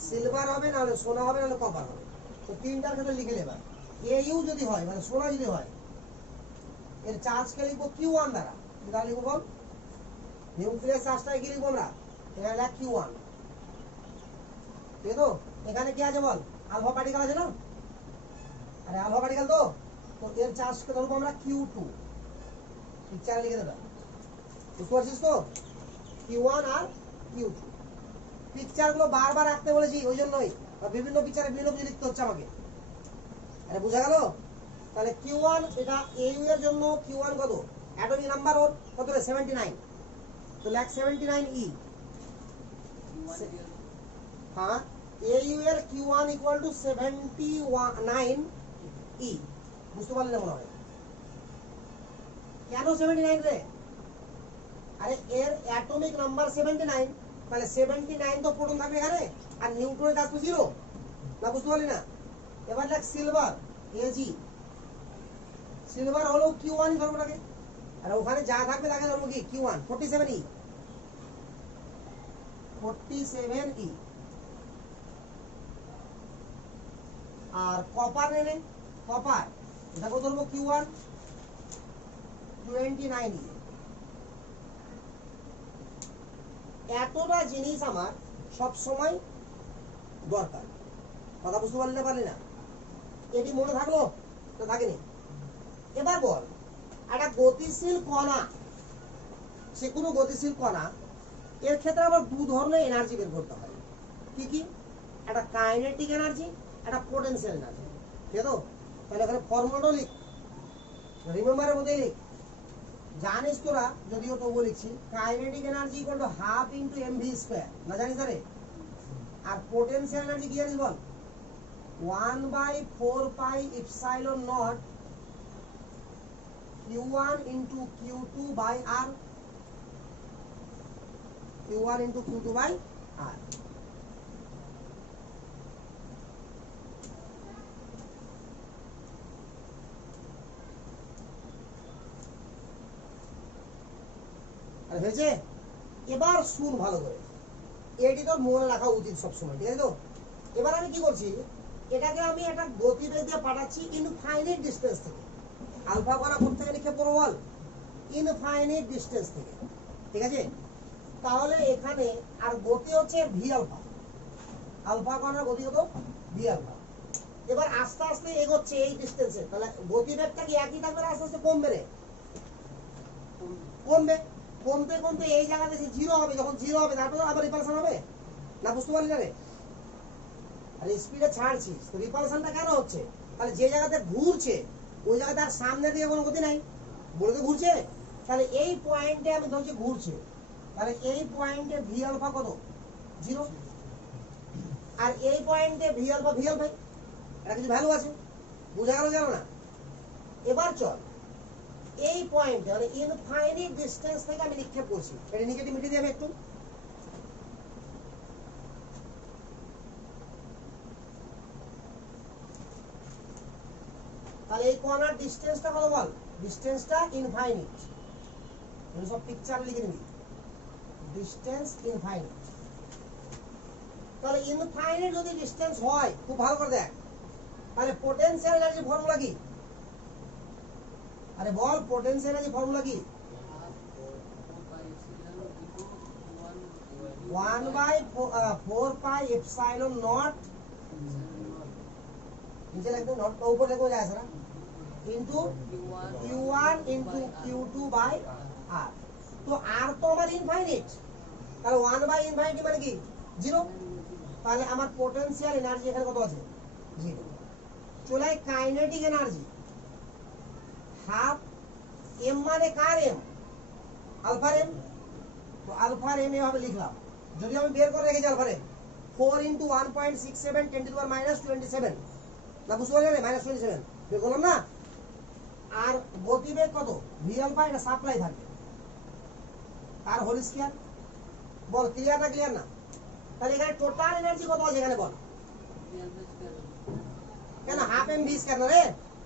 সিলভার হবে, নাহলে সোনা হবে, নাহলে কপার হবে। তো তিনটার ক্ষেত্রে লিখে নেবা। AU যদি হয় মানে সোনা যদি হয়, এর চার্জকে লিখবো Q1 দ্বারা। কি দ্বারা লিখবো বল? নিউক্লিয়াস চার্জটাকে কি লিখবো আমরা? এটা লেখ Q1, ঠিক আছে তো? এখানে কি আছে বল? আলফা পার্টিকেল আছে না? আরে আলফা পার্টিকেল তো তো এর চার্জকে ধরবো আমরা Q2, পিকচার লিখে দেবে, বুঝতে পারছিস তো? Q1 আর Q2 পিকচার গুলো বারবার রাখতে বলেছি, ওই জন্যই বিভিন্ন পিকচারে বিভিন্ন কিছু লিখতে হচ্ছে আমাকে। আরে বোঝা গেল? তাহলে Q1 এটা AU এর জন্য Q1 কত, অ্যাটমিক নাম্বার ওর কত রে 79, তো লেখ 79E। হ্যাঁ, AU এর Q1 ইকুয়াল টু 79E। বুঝতে পারলি না মনে হয়? কেন 79 রে? আরে এর অ্যাটমিক নাম্বার 79, তাহলে 79 তো প্রোটন থাকবে এখানে, আর নিউট্রনের কাজ তো 0 না, বুঝতে পারলি না? এবার দেখ সিলভার Ag, সিলভার হলো Q1 ধর্মটাকে, আর ওখানে যা থাকবে তাকে ধরবো কি Q1, 47E, 47E। আর কপার নেনে, কপার এটাকে ধরবো Q1, 29E। এতটা জিনিস আমার সব সময় দরকার, কথা বুঝতে পারলি না? এটি মনে থাকলো তো থাকেনি? এবার বল, একটা গতিশীল কণা, সে কোনো গতিশীল কণা, এর ক্ষেত্রে আবার দু ধরনের এনার্জি বের করতে হয়। কি কি? একটা কাইনেটিক এনার্জি, একটা পোটেনশিয়াল এনার্জি, ঠিক আছে? তাহলে এখানে ফর্মুলাটা লিখ, রিমেম্বারের মধ্যে লিখ, জানিস তোরা, যদিও তবুও লিখছি, kinetic energy equal to half into mv square, না জানিস রে? আর পোটেনশিয়াল এনার্জি কি জানিস বল? 1/4 পাই epsilon not Q1 into Q2 by R, Q1 into Q2 by R। আর হয়েছে? এবার শুন ভালো করে, এটি তোর মনে রাখা উচিত সবসময়, ঠিক আছে তো? এবার আমি কি করছি, এটাকে আমি একটা গতিবেগ দিয়ে পাঠাচ্ছি ইনফাইনাইট ডিসটেন্স থেকে। আলফা কণা কোথা থেকে লিখে পড়বো বল? ইনফাইনাইট ডিসটেন্স থেকে, ঠিক আছে? তাহলে এখানে আর গতি হচ্ছে ভি আলফা, আলফা কণার গতি কত? V alpha. এবার আস্তে আস্তে এগোচ্ছে এই ডিসটেন্সে, তাহলে গতিবেগটা কি একই থাকবে না আস্তে আস্তে কমবে রে? কমবে, কমতে কমতে এই জায়গাতে সে 0 হবে, যখন 0 হবে তারপর আবার রিপালশন হবে না, বুঝতে পারলি না রে? আর স্পিডে ছাড়ছিস তো রিপালশনটা কেন হচ্ছে? তাহলে যে জায়গাতে ঘুরছে ওই জায়গাতে আর সামনে দিকে কোনো গতি নাই, বলে তো ঘুরছে, তাহলে এই পয়েন্টে আমি ধরছি ঘুরছে, তাহলে এই পয়েন্টে ভি আলফা কত? 0। আর এই পয়েন্টে ভি আলফা এটা কিছু ভ্যালু আছে, বুঝা গেল না? এবার চল এই পয়েন্টে মানে ইনফাইনাইট ডিসটেন্স থেকে আমি নিক্ষেপ করছি, এটা নেগেটিভ মিটিয়ে দিই আমি একটু। তাহলে এই কর্নার ডিসটেন্সটা কত বল? ডিসটেন্সটা ইনফাইনাইট, এই সব পিকচার লিখে নিবি, ডিসটেন্স ইনফাইনাইট। তাহলে ইনফাইনাইট যদি ডিসটেন্স হয়, খুব ভালো করে দেখ, তাহলে পোটেনশিয়াল এনার্জি ফর্মুলা কি? আরে বল, পোটেনশিয়াল এনার্জি ফর্মুলা কি? 1/4 পাই এপসাইলন নট, নিচে লিখতে নট উপর লিখে যায় না, into Q1 into Q2 by R। তো R তো আমার ইনফাইনাইট, তাহলে 1/ইনফাইনাইট মানে কি? 0। তাহলে আমার পোটেনশিয়াল এনার্জি এখানে কত আছে? 0। চলে কাইনেটিক এনার্জি হাফ m মানে কার m? আলফার m। তো আলফার m এভাবে লিখলাম, যদি আমি বের করে রেখেছি আলফার m 4 into 1.67 10 to the power minus 27, না বুঝতে পারলে -27 বের করলাম না? আর গতিবেগ কত? ভি আলফা, এটা সাপ্লাই থাকবে, তার হোল স্কয়ার। বল ক্লিয়ার না ক্লিয়ার না? তাহলে এখানে টোটাল এনার্জি কত আছে এখানে বল? কেন হাফ এম ভি স্কয়ার না রে?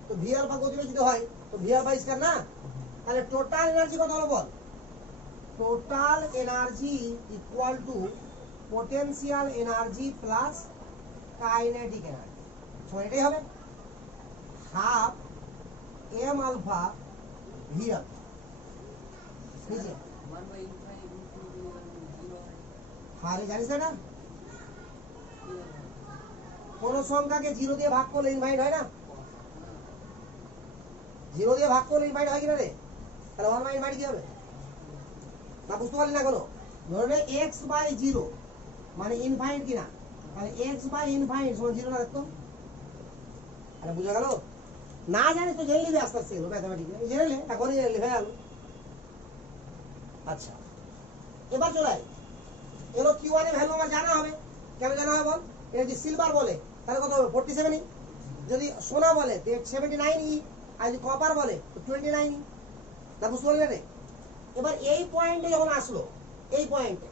তো ভি আলফা গতিবেগ যদি হয় তো ভি আলফা স্কয়ার না, তাহলে টোটাল এনার্জি কত হলো বল? Total energy equal to potential energy plus kinetic energy, তো এটাই হবে half M alpha V alpha. বুঝলে? হারে জানিস না, কোন সংখ্যাকে 0 দিয়ে ভাগ করলে ইনফাইনাইট হয় না? জিরো দিয়ে ভাগ করলে ইনফাইনাইট হয় কিনা রে? তাহলে 1 বাই ইনফাইনাইট কি হবে? না বুঝতে পারলি না কোনো? ধরে নে x বাই 0 মানে ইনফাইনাইট কিনা, তাহলে x বাই ইনফাইনাইট সমান 0 না দেখতো? আরে বুঝা গেল? না জানিস তো জেনে নিবি আস্তে আস্তে এগুলো ম্যাথমেটিক্স জেনে নে, এখনই জেনে নিবি হয়ে গেল। আচ্ছা এবার চলে আয়, এগুলো Q1 এর ভ্যালু আমার জানা হবে। কেন জানা হবে বল? এটা যদি সিলভার বলে তাহলে কত হবে? 47 ই। যদি সোনা বলে তো 79 ই, আর যদি কপার বলে তো 29 ই। না বুঝতে পারলি রে? এবার এই পয়েন্টে যখন আসলো, এই পয়েন্টে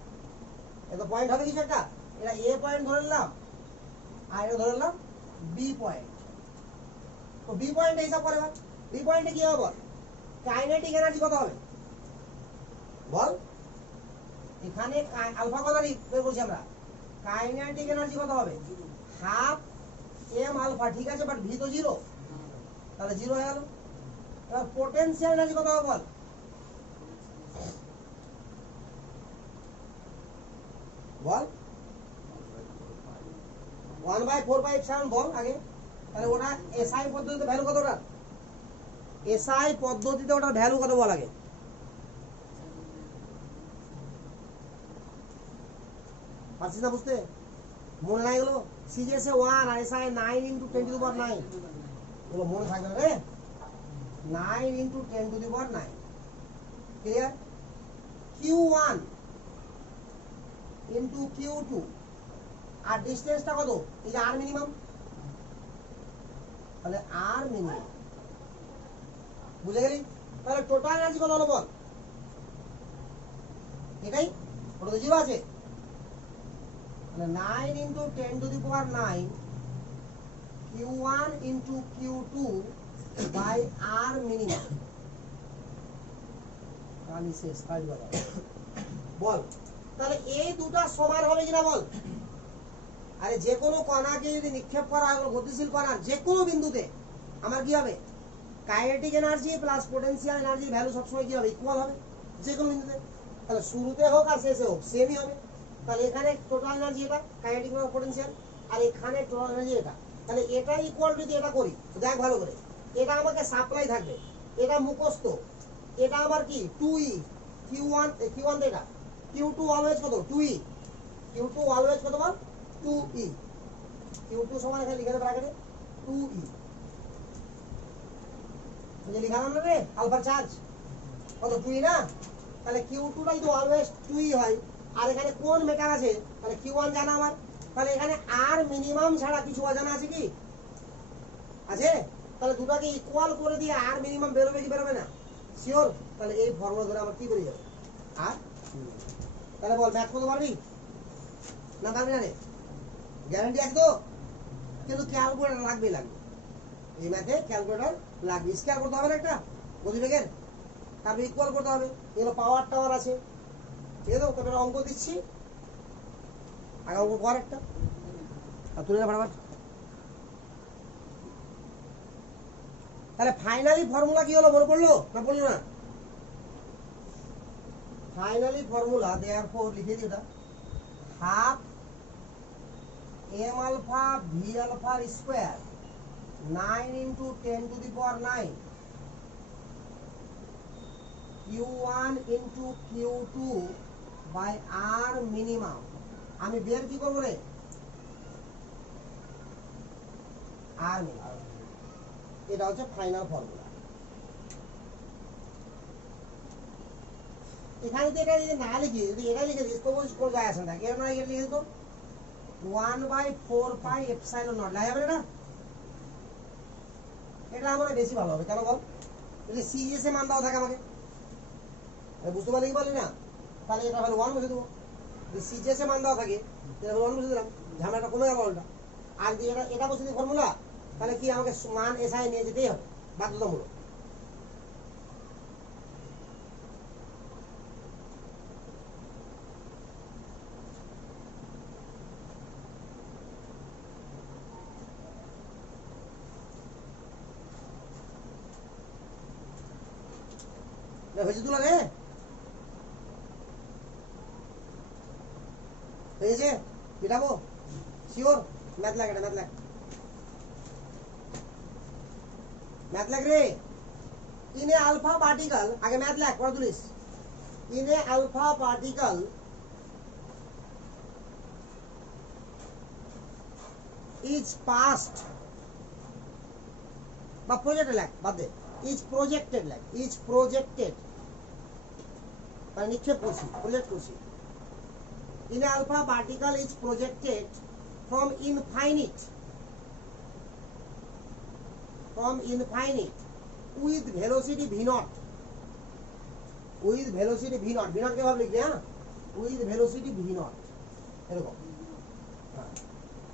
এটা পয়েন্ট হবে কিছু একটা, এটা এ পয়েন্ট ধরে নিলাম আর এটা ধরে নিলাম বি পয়েন্ট। তো বি পয়েন্টে হিসাব করে বল, বি পয়েন্টে কি হবে বল? কাইনেটিক এনার্জি কত হবে বল? এখানে আলফা কনারি বের করছি আমরা, কাইনেটিক এনার্জি কত হবে? হাফ এম আলফা, ঠিক আছে, বাট ভি তো 0, তাহলে 0 হয়ে গেল। এবার পোটেনশিয়াল এনার্জি কত হবে বল? বল 1/4 বল আগে, তাহলে ওটা এসআই পদ্ধতিতে ভ্যালু কত? ওটা এসআই পদ্ধতিতে ওটার ভ্যালু কত বল আগে? পারছিস না বুঝতে? মনে নাই গেলো? সিজিএসএ 1 আর এসআই 9 × 10⁹ এগুলো মনে থাকবে না রে। 9 × 10⁹ ক্লিয়ার? Q1 × Q2 আর ডিসটেন্সটা কত? এই যে আর মিনিমাম, তাহলে আর মিনিমাম বুঝে গেলি? তাহলে টোটাল এনার্জি কত হলো বল? এটাই, ওটা তো 0 আছে, তাহলে 9 × 10⁹ Q1 × Q2 by R minimum. বল তাহলে এই দুটা সমান হবে কিনা বল? আরে যে কোনো কণাকে যদি নিক্ষেপ করা হয় গতিশীল কণার যে কোনো বিন্দুতে আমার কি হবে? কাইনেটিক এনার্জি প্লাস পোটেনশিয়াল এনার্জির ভ্যালু সবসময় কি হবে? ইকুয়াল হবে যে কোনো বিন্দুতে। তাহলে শুরুতে হোক আর শেষে হোক সেমই হবে। তাহলে এখানে টোটাল এনার্জি এটা কাইনেটিক প্লাস পোটেনশিয়াল, আর এখানে টোটাল এনার্জি এটা, তাহলে এটা ইকুয়াল যদি এটা করি, দেখ ভালো করে, এটা আমাকে সাপ্লাই থাকবে, এটা মুখস্থ, এটা আমার কি 2e, Q1 তো এটা, Q2 অলওয়েজ কত? 2e, Q2 অলওয়েজ কত বল? 2e, Q2 সমান এখানে লিখে দেব ব্র্যাকেটে 2e, বুঝে লিখালাম না রে? আলফার চার্জ কত? 2e না? তাহলে Q2 টা যদি অলওয়েজ 2e হয়, আর এখানে কোন মেটার আছে, তাহলে Q1 জানা আমার, তাহলে এখানে আর মিনিমাম ছাড়া কিছু অজানা আছে কি? আছে। তাহলে দুটাকে ইকুয়াল করে দিয়ে আর মিনিমাম বেরোবে কি বেরোবে না? শিওর। তাহলে এই ফর্মুলা ধরে আমার কি বেরিয়ে যাবে? আর তাহলে বল ম্যাথ করতে পারবি না পারবি না রে? গ্যারান্টি আছে তো? কিন্তু ক্যালকুলেটর লাগবে, এই ম্যাথে ক্যালকুলেটর লাগবে। স্কয়ার করতে হবে না একটা গতিবেগের, তারপর ইকুয়াল করতে হবে। এগুলো পাওয়ার টাওয়ার আছে, ঠিক আছে? তবে অঙ্ক দিচ্ছি, আগে অঙ্ক কর একটা, আর তুলে না ফাটাফাট। তাহলে ফাইনালি ফর্মুলা কি হলো মনে পড়লো না পড়লো না? ফাইনালি ফর্মুলা দেয়ারফর লিখে দিই, ওটা half M alpha V alpha square 9 × 10⁹ Q1 × Q2 by R minimum. আমি বের কি করবো রে? R minimum. এটা হচ্ছে ফাইনাল ফর্মুলা। এখানে তো এটা যদি না লিখি, যদি এটা লিখে দিস তবু কোনো যায় আসে না, এটা না লিখে তো 1/4πε0 লেখা যাবে না? এটা আমার বেশি ভালো হবে। কেন বল? যদি সিজিএস এ মান দাও থাকে আমাকে, বুঝতে পারলি কি বলি না? তাহলে এটা হলো 1 বসে দেবো। যদি সিজিএস এ মান দাও থাকে তাহলে 1 বসে দিলাম, ঝামেলাটা কমে গেল ওটা। আর যদি এটা বসে দিই ফর্মুলা, তাহলে কি আমাকে মান এসআই নিয়ে যেতেই হবে বাধ্যতামূলক। হয়েছে তুলা রে? হয়েছে? মিটাবো শিওর? ম্যাথ লাগ, এটা ম্যাথ লাগ, ম্যাথ লাগ রে। in a alpha particle আগে ম্যাথ লেখ পড়া তুলিস in a alpha particle is passed বা প্রজেক্টেড লেখ বাদ দে is projected লেখ is projected মানে নিক্ষেপ করছি প্রজেক্ট করছি in a alpha particle is projected from infinite with velocity v naught with velocity v naught v naught কে ভাবে লিখবি হ্যাঁ with velocity v naught এরকম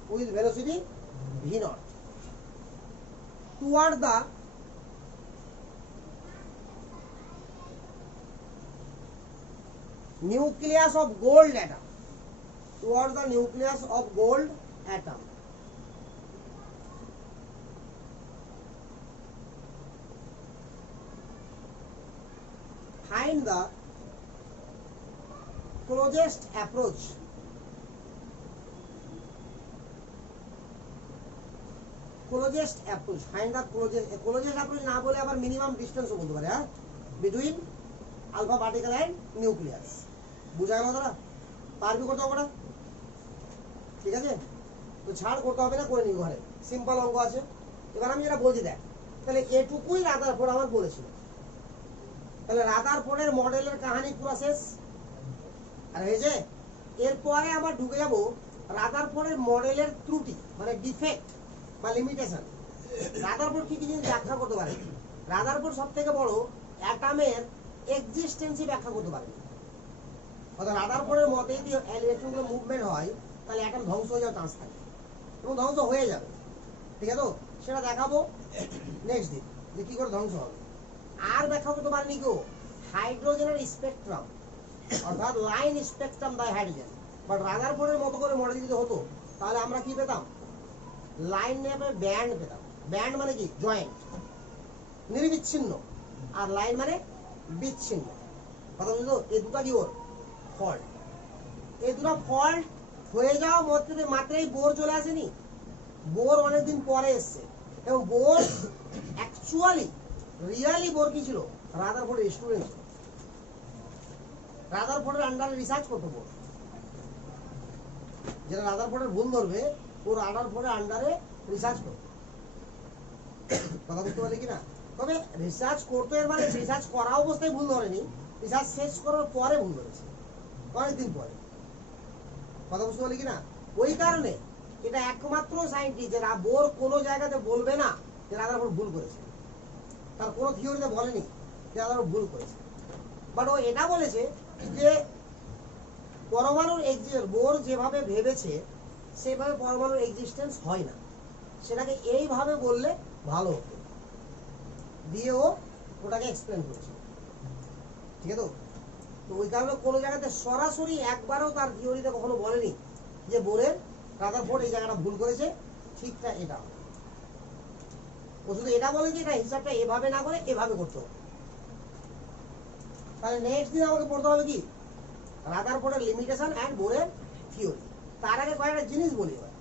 with velocity v naught toward the nucleus of gold atom towards the nucleus of gold atom find the closest approach find the closest approach না বলে আবার minimum ডিসটেন্সও বলতে পারে হ্যাঁ between alpha particle and nucleus বুঝা গেল তোরা পারবি করতে হবে না ঠিক আছে তো ছাড় করতে হবে না করে নিই ঘরে সিম্পল অঙ্ক আছে এবার আমি যেটা বলছি দেখ তাহলে এটুকুই রাদারফোর্ড আমার বলেছিল তাহলে রাদারফোর্ডের মডেলের কাহিনী পুরো শেষ আর হয়েছে এরপরে আবার ঢুকে যাব রাদারফোর্ডের মডেলের ত্রুটি মানে ডিফেক্ট বা লিমিটেশন রাদারফোর্ড কি কি জিনিস ব্যাখ্যা করতে পারে রাদারফোর্ড সবথেকে বড় অ্যাটমের এক্সিস্টেন্সই ব্যাখ্যা করতে পারে অর্থাৎ রাদারফোর্ডের মতে যদি ইলেকট্রনগুলো মুভমেন্ট হয় তাহলে অ্যাটম ধ্বংস হয়ে যাওয়ার চান্স থাকে এবং ধ্বংস হয়ে যাবে ঠিক আছে তো সেটা দেখাবো নেক্সট দিন যে কি করে ধ্বংস হবে আর ব্যাখ্যা করতে পারেনি কেউ হাইড্রোজেনের স্পেকট্রাম অর্থাৎ line spectrum by hydrogen but রাদারফোর্ডের মতো করে মডেল যদি হতো তাহলে আমরা কি পেতাম লাইন নেবে ব্যান্ড পেতাম ব্যান্ড মানে কি জয়েন্ট নির্বিচ্ছিন্ন আর লাইন মানে বিচ্ছিন্ন কথা বুঝলো এই দুটো কি ওর ফল্ট এই দুটো ফল্ট হয়ে যাওয়া মাত্রাই বোর চলে আসেনি বোর অনেকদিন পরে এসছে এবং বোর অ্যাকচুয়ালি রিয়ালি বোর কি ছিল রাদারফোর্ডের স্টুডেন্ট ছিল রাদারফোর্ডের আন্ডারে রিসার্চ করতো বোর যেটা রাদারফোর্ডের ভুল ধরবে ও রাদারফোর্ডের আন্ডারে রিসার্চ করতো কথা বুঝতে পারলে কিনা তবে রিসার্চ করতো এর মানে রিসার্চ করা অবস্থায় ভুল ধরেনি রিসার্চ শেষ করার পরে ভুল ধরেছে অনেকদিন পরে কথা বুঝতে পারলি কিনা ওই কারণে এটা একমাত্র সায়েন্টিস্ট যে বোর কোনো জায়গাতে বলবে না যে রাদারফোর্ড ভুল করেছে তার কোনো থিওরিতে বলেনি যে রাদারফোর্ড ভুল করেছে বাট ও এটা বলেছে যে পরমাণুর বোর যেভাবে ভেবেছে সেভাবে পরমাণুর এক্সিস্টেন্স হয় না সেটাকে এইভাবে বললে ভালো হতো দিয়ে ও ওটাকে এক্সপ্লেন করেছে ঠিক আছে তো ওই কারণে কোনো জায়গাতে সরাসরি একবারও তার থিওরিতে কখনো বলেনি যে বোরের রাদারফোর্ড এই জায়গাটা ভুল করেছে ঠিকটা এটা ও শুধু এটা বলে যে এটা হিসাবটা এভাবে না করে এভাবে করতে হবে তাহলে নেক্সট দিন আমাকে পড়তে হবে কি রাদারফোর্ডের লিমিটেশন এন্ড বোরের থিওরি তার আগে কয়েকটা জিনিস বলি এবার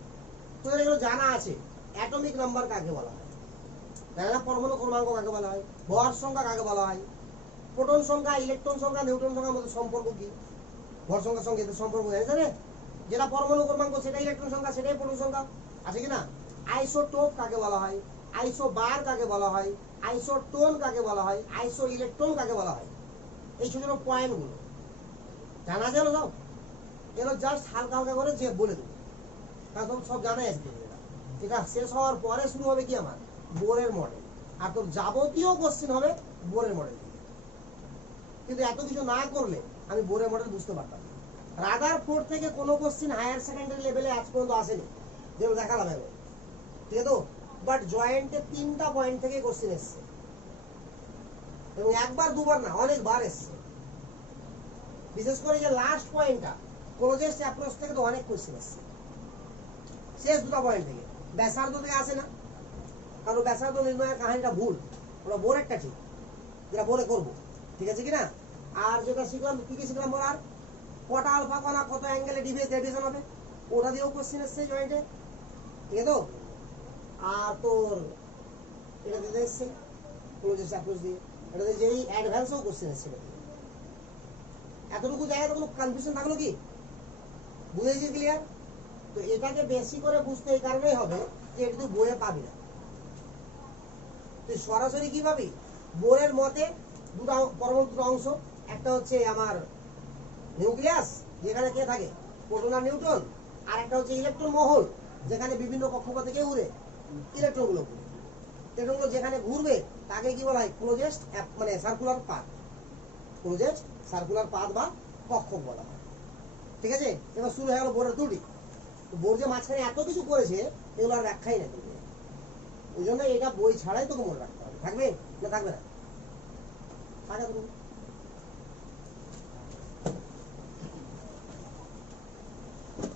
তোদের এগুলো জানা আছে অ্যাটমিক নাম্বার কাকে বলা হয় জানা না পরমাণু ক্রমাঙ্ক কাকে বলা হয় ভর সংখ্যা কাকে বলা হয় প্রোটন সংখ্যা ইলেকট্রন সংখ্যা নিউট্রন সংখ্যার মধ্যে সম্পর্ক কি ভর সংখ্যার সঙ্গে এদের সম্পর্ক জানিস রে যেটা পরমাণু ক্রমাঙ্ক সেটাই ইলেকট্রন সংখ্যা সেটাই প্রোটন সংখ্যা আছে কিনা আইসোটোপ কাকে বলা হয় আইসোবার কাকে বলা হয় আইসোটোন কাকে বলা হয় আইসো ইলেকট্রন কাকে বলা হয় এই ছোট ছোট পয়েন্টগুলো জানা আছে সব এগুলো জাস্ট হালকা হালকা করে যে বলে দেবো কারণ সব জানাই আছে এটা শেষ হওয়ার পরে শুরু হবে কি আমার বোরের মডেল আর তোর যাবতীয় কোশ্চেন হবে বোরের মডেল কিন্তু এত কিছু না করলে আমি বোরের মডেল বুঝতে পারতাম রাদারফোর্ড থেকে কোনো কোশ্চেন হায়ার সেকেন্ডারি লেভেলে আজ পর্যন্ত আসেনি যেগুলো দেখালাম এবার ঠিক আছে তো বাট জয়েন্টে 3টা পয়েন্ট থেকে কোশ্চেন এসছে এবং একবার দুবার না অনেকবার এসছে বিশেষ করে যে লাস্ট পয়েন্টটা ক্লোজেস্ট অ্যাপ্রোচ থেকে তো অনেক কোশ্চেন এসছে শেষ দুটো পয়েন্ট থেকে ব্যাসার্ধ থেকে আসে না কারণ ব্যাসার্ধ নির্ণয়ের কাহিনীটা ভুল ওরা বোরেরটা ঠিক যেটা বলে করবো ঠিক আছে কিনা আর যেটা শিখলাম কি কি শিখলাম বলার কটা আলফা কণা কত অ্যাঙ্গেলে ডেভিয়েশন হবে ওটা দিয়েও কোশ্চেন এসছে জয়েন্টে ঠিক আছে তো আর তোর এটা দিতে এসছে ক্লোজেস্ট অ্যাপ্রোচ দিয়ে এটাতে যেই অ্যাডভান্সও কোশ্চেন এসেছিল। এতটুকু জায়গাতে কোনো কনফিউশন থাকলো কি? বুঝেছি ক্লিয়ার? তো এটাকে বেশি করে বুঝতে এই কারণেই হবে যে এটা তুই বইয়ে পাবি না। তুই সরাসরি কি পাবি? বোরের মতে দুটো পরমাণু, দুটো অংশ, একটা হচ্ছে আমার নিউক্লিয়াস যেখানে কে থাকে, প্রোটন আর নিউট্রন, আর একটা হচ্ছে ইলেকট্রন মহল যেখানে বিভিন্ন কক্ষপথ থেকে ঘুরে ইলেকট্রনগুলো ঘুরে। ইলেকট্রনগুলো যেখানে ঘুরবে তাকে কি বলা হয়? ক্লোজেস্ট মানে circular path, closest circular path বা কক্ষক বলা হয়। ঠিক আছে? এবার শুরু হয়ে গেল বোরের ত্রুটি। তো বোর যে মাঝখানে এত কিছু করেছে এগুলো আর ব্যাখ্যাই না কিন্তু। ওই জন্য এটা বই ছাড়াই তোকে মনে রাখতে হবে। থাকবে না থাকবে না?